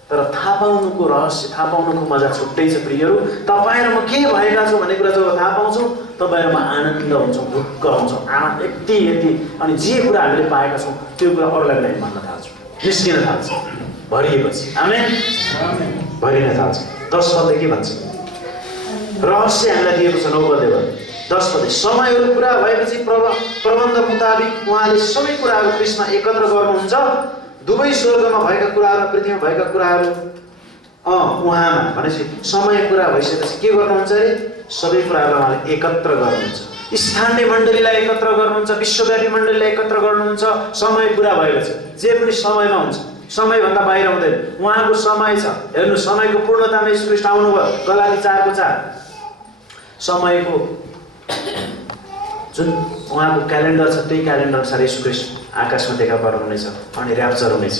तर थाहा पाउनुको रहस्य, थाहा पाउनुको मजा छुट्टै छ प्रियहरू। तपाईँ र म के भएका छौँ भन्ने कुरा जब थाहा पाउँछौँ तपाईँहरूमा आनन्द हुन्छौँ, ढुक्क हुन्छौँ, आनन्द यति अनि जे कुरा हामीले पाएका छौँ त्यो कुरा अरूलाई पनि भन्न थाल्छौँ, निस्किन थाल्छ भरिएपछि। आमेन, भरिन थाल्छ। 10 पदले के भन्छ? रहस्य हामीलाई दिएको छ 9 पदले भन्छ। 10 पद समयहरू पुरा भएपछि प्रबन्ध मुताबिक उहाँले सबै कुराहरू क्रिस्टमा एकत्र गर्नुहुन्छ। दुवै स्वर्गमा भएका कुराहरू र पृथ्वीमा भएका कुराहरू उहाँमा भनेपछि समय पुरा भइसकेपछि के गर्नुहुन्छ अरे? सबै कुराहरू उहाँले एकत्र गर्नुहुन्छ। स्थानीय मण्डलीलाई एकत्र गर्नुहुन्छ, विश्वव्यापी मण्डलीलाई एकत्र गर्नुहुन्छ। समय पुरा भएपछि जे पनि समयमा हुन्छ, समयभन्दा बाहिर हुँदैन। उहाँको समय छ। हेर्नु, समयको पूर्णतामा यीशु ख्रीष्ट आउनुभयो। गलाती 4:4 समयको जुन उहाँको क्यालेन्डर छ त्यही क्यालेन्डर अनुसार यीशु ख्रीष्ट आकाशमा देखा पर्नुहुनेछ अनि र्याप्चर हुनेछ।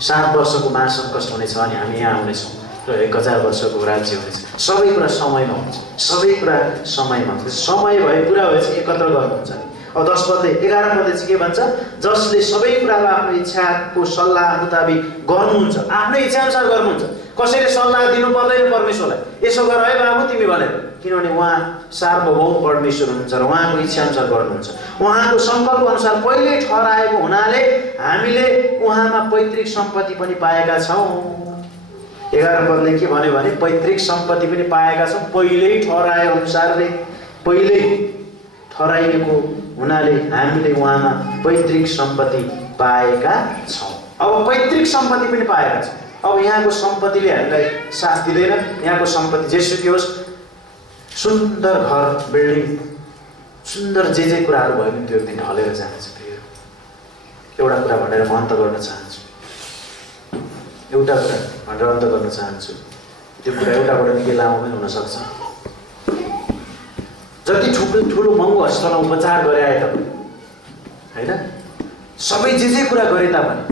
7 वर्षको महासङ्कट हुनेछ अनि हामी यहाँ आउनेछौँ र 1000 वर्षको राज्य हुनेछ। सबै कुरा समयमा हुन्छ, सबै कुरा समयमा हुन्छ। समय भए पुरा भएपछि एकत्र गर्नुहुन्छ। अब 10 पदले 11 पदले चाहिँ के भन्छ? जसले सबै कुरालाई आफ्नो इच्छाको सल्लाह मुताबिक गर्नुहुन्छ, आफ्नै इच्छाअनुसार गर्नुहुन्छ। कसैले सल्लाह दिनु पर्दैन परमेश्वरलाई, यसो गर है बाबु तिमी भनेर, किनभने उहाँ सार्वभौम परमेश्वर हुनुहुन्छ र उहाँको इच्छाअनुसार गर्नुहुन्छ। उहाँको सङ्कल्प अनुसार पहिल्यै ठहराएको हुनाले हामीले उहाँमा पैतृक सम्पत्ति पनि पाएका छौँ। 11 पदले के भन्यो भने पैतृक सम्पत्ति पनि पाएका छौँ। पहिल्यै ठहराए अनुसारले, पहिल्यै ठहराइएको हुनाले हामीले उहाँमा पैतृक सम्पत्ति पाएका छौँ। अब पैतृक सम्पत्ति पनि पाएका छौँ। अब यहाँको सम्पत्तिले हामीलाई साथ दिँदैन। यहाँको सम्पत्ति जेसुकै होस्, सुन्दर घर, बिल्डिङ, सुन्दर जे कुराहरू भयो भने त्यो एक दिन ढलेर जान्छ। एउटा कुरा भनेर म अन्त गर्न चाहन्छु, एउटा कुरा भनेर अन्त गर्न चाहन्छु। त्यो कुरा एउटाबाट निकै लामो पनि हुनसक्छ। जति ठुलो महँगो अस्पतालमा उपचार गरे आए तपाईँ होइन, सबै जे कुरा गरे तापनि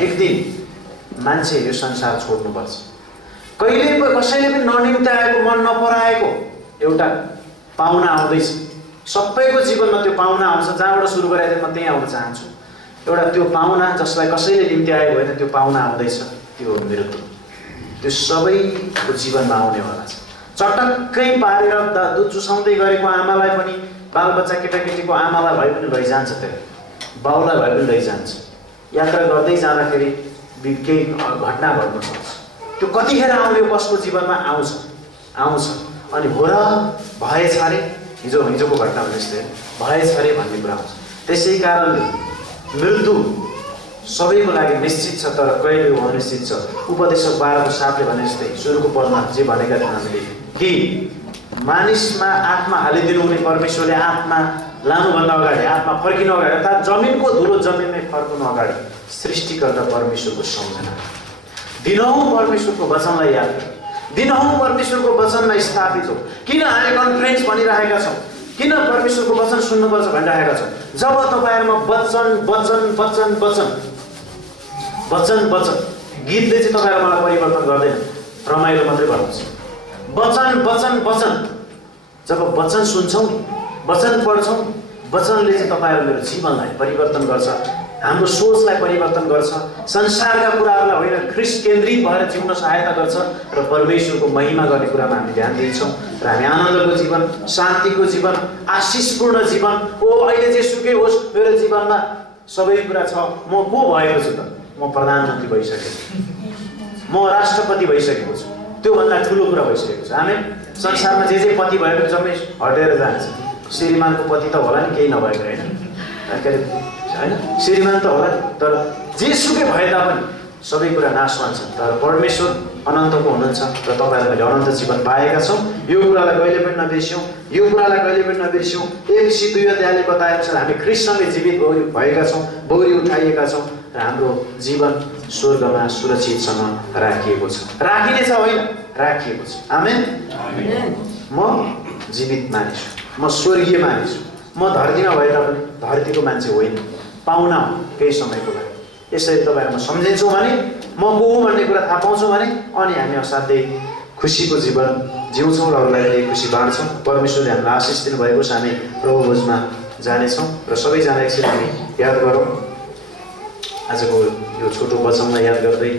एक दिन मान्छे यो संसार छोड्नुपर्छ। कहिले कसैले पनि ननिम्त्याएको, मन नपराएको एउटा पाहुना आउँदैछ। सबैको जीवनमा त्यो पाहुना आउँछ। जहाँबाट सुरु गरेर म त्यहीँ आउन चाहन्छु। एउटा त्यो पाहुना जसलाई कसैले निम्त्याएको होइन, त्यो पाहुना आउँदैछ, त्यो हो मृत्यु। त्यो सबैको जीवनमा आउनेवाला छ। चटक्कै पारेर दुध चुसाउँदै गरेको आमालाई पनि, बालबच्चा केटाकेटीको आमालाई भए पनि लैजान्छ, त्यो बाउलाई भए पनि लैजान्छ। यात्रा गर्दै जाँदाखेरि केही घटना घट्न सक्छ। त्यो कतिखेर आउने, कसको जीवनमा आउँछ अनि हो र भएछ अरे, हिजोको घटना भने जस्तै भएछ अरे भन्ने कुरा आउँछ। त्यसै कारणले मृत्यु सबैको लागि निश्चित छ, तर कहिले अनिश्चित छ। उपदेशक 12:7 भने जस्तै सुरुको पदमा जे भनेका थियौँ हामीले कि मानिसमा आत्मा हालिदिनु हुने परमेश्वरले आत्मा लानुभन्दा अगाडि, आत्मा फर्किनु अगाडि, अर्थात् जमिनको धुलो जमिनमै फर्कनु अगाडि सृष्टिकर्ता परमेश्वरको सम्झना दिनहुँ परमेश्वरको वचनलाई याद, दिनहुँ परमेश्वरको वचनमा स्थापित हो। किन हामी कन्फरेन्स भनिरहेका छौँ, किन परमेश्वरको वचन सुन्नुपर्छ भनिरहेका छौँ? जब तपाईँहरूमा वचन वचन वचन वचन वचन वचन गीतले चाहिँ तपाईँहरू मलाई परिवर्तन गर्दैन, रमाइलो मात्रै गर्नुहुन्छ। वचन वचन वचन जब वचन सुन्छौँ, वचन पढ्छौँ, वचनले चाहिँ तपाईँहरू मेरो जीवनलाई परिवर्तन गर्छ, हाम्रो सोचलाई परिवर्तन गर्छ, संसारका कुराहरूलाई होइन ख्रीष्ट केन्द्रित भएर जिउन सहायता गर्छ र परमेश्वरको महिमा गर्ने कुरामा हामी ध्यान दिन्छौँ र हामी आनन्दको जीवन, शान्तिको जीवन, आशिषपूर्ण जीवन, अहिले जेसुकै होस् मेरो जीवनमा सबै कुरा छ। म को भएको छु त? म प्रधानमन्त्री भइसकेको छु, म राष्ट्रपति भइसकेको छु, त्योभन्दा ठुलो कुरा भइसकेको छ। हामी संसारमा जे पति भएको जम्मै हटेर जान्छ। श्रीमानको पति त होला नि, केही नभएको होइन, होइन श्रीमान त होला, तर जेसुकै भए तापनि सबै कुरा नाशवान छन्। तर परमेश्वर अनन्तको हुनुहुन्छ र तपाईँहरू मैले अनन्त जीवन पाएका छौँ। यो कुरालाई कहिले पनि नबिर्स्यौँ, यो कुरालाई कहिले पनि नबिर्स्यौँ। एफिसी 2 अध्यायले बताएअनुसार हामी ख्रीष्टसँगै जीवित भएका छौँ, बौरी उठाइएका छौँ र हाम्रो जीवन स्वर्गमा सुरक्षितसँग राखिएको छ। राखिनेछ होइन, राखिएको छ। आमेन। म जीवित मानिस हुँ, म स्वर्गीय मानिस हुँ, म धरतीमा भए तापनि धरतीको मान्छे होइन, पाहुना हो केही समयको लागि। यसरी तपाईँहरू म सम्झिन्छौँ भने, म को हो भन्ने कुरा थाहा पाउँछौँ भने अनि हामी असाध्यै खुसीको जीवन जिउँछौँ र अरूलाई पनि खुसी बाँड्छौँ। परमेश्वरले हामीलाई आशिष दिनुभएको छ। हामी प्रभु भोजमा जानेछौँ र सबैजना एकछिन हामी याद गरौँ। आजको यो छोटो वचनलाई याद गर्दै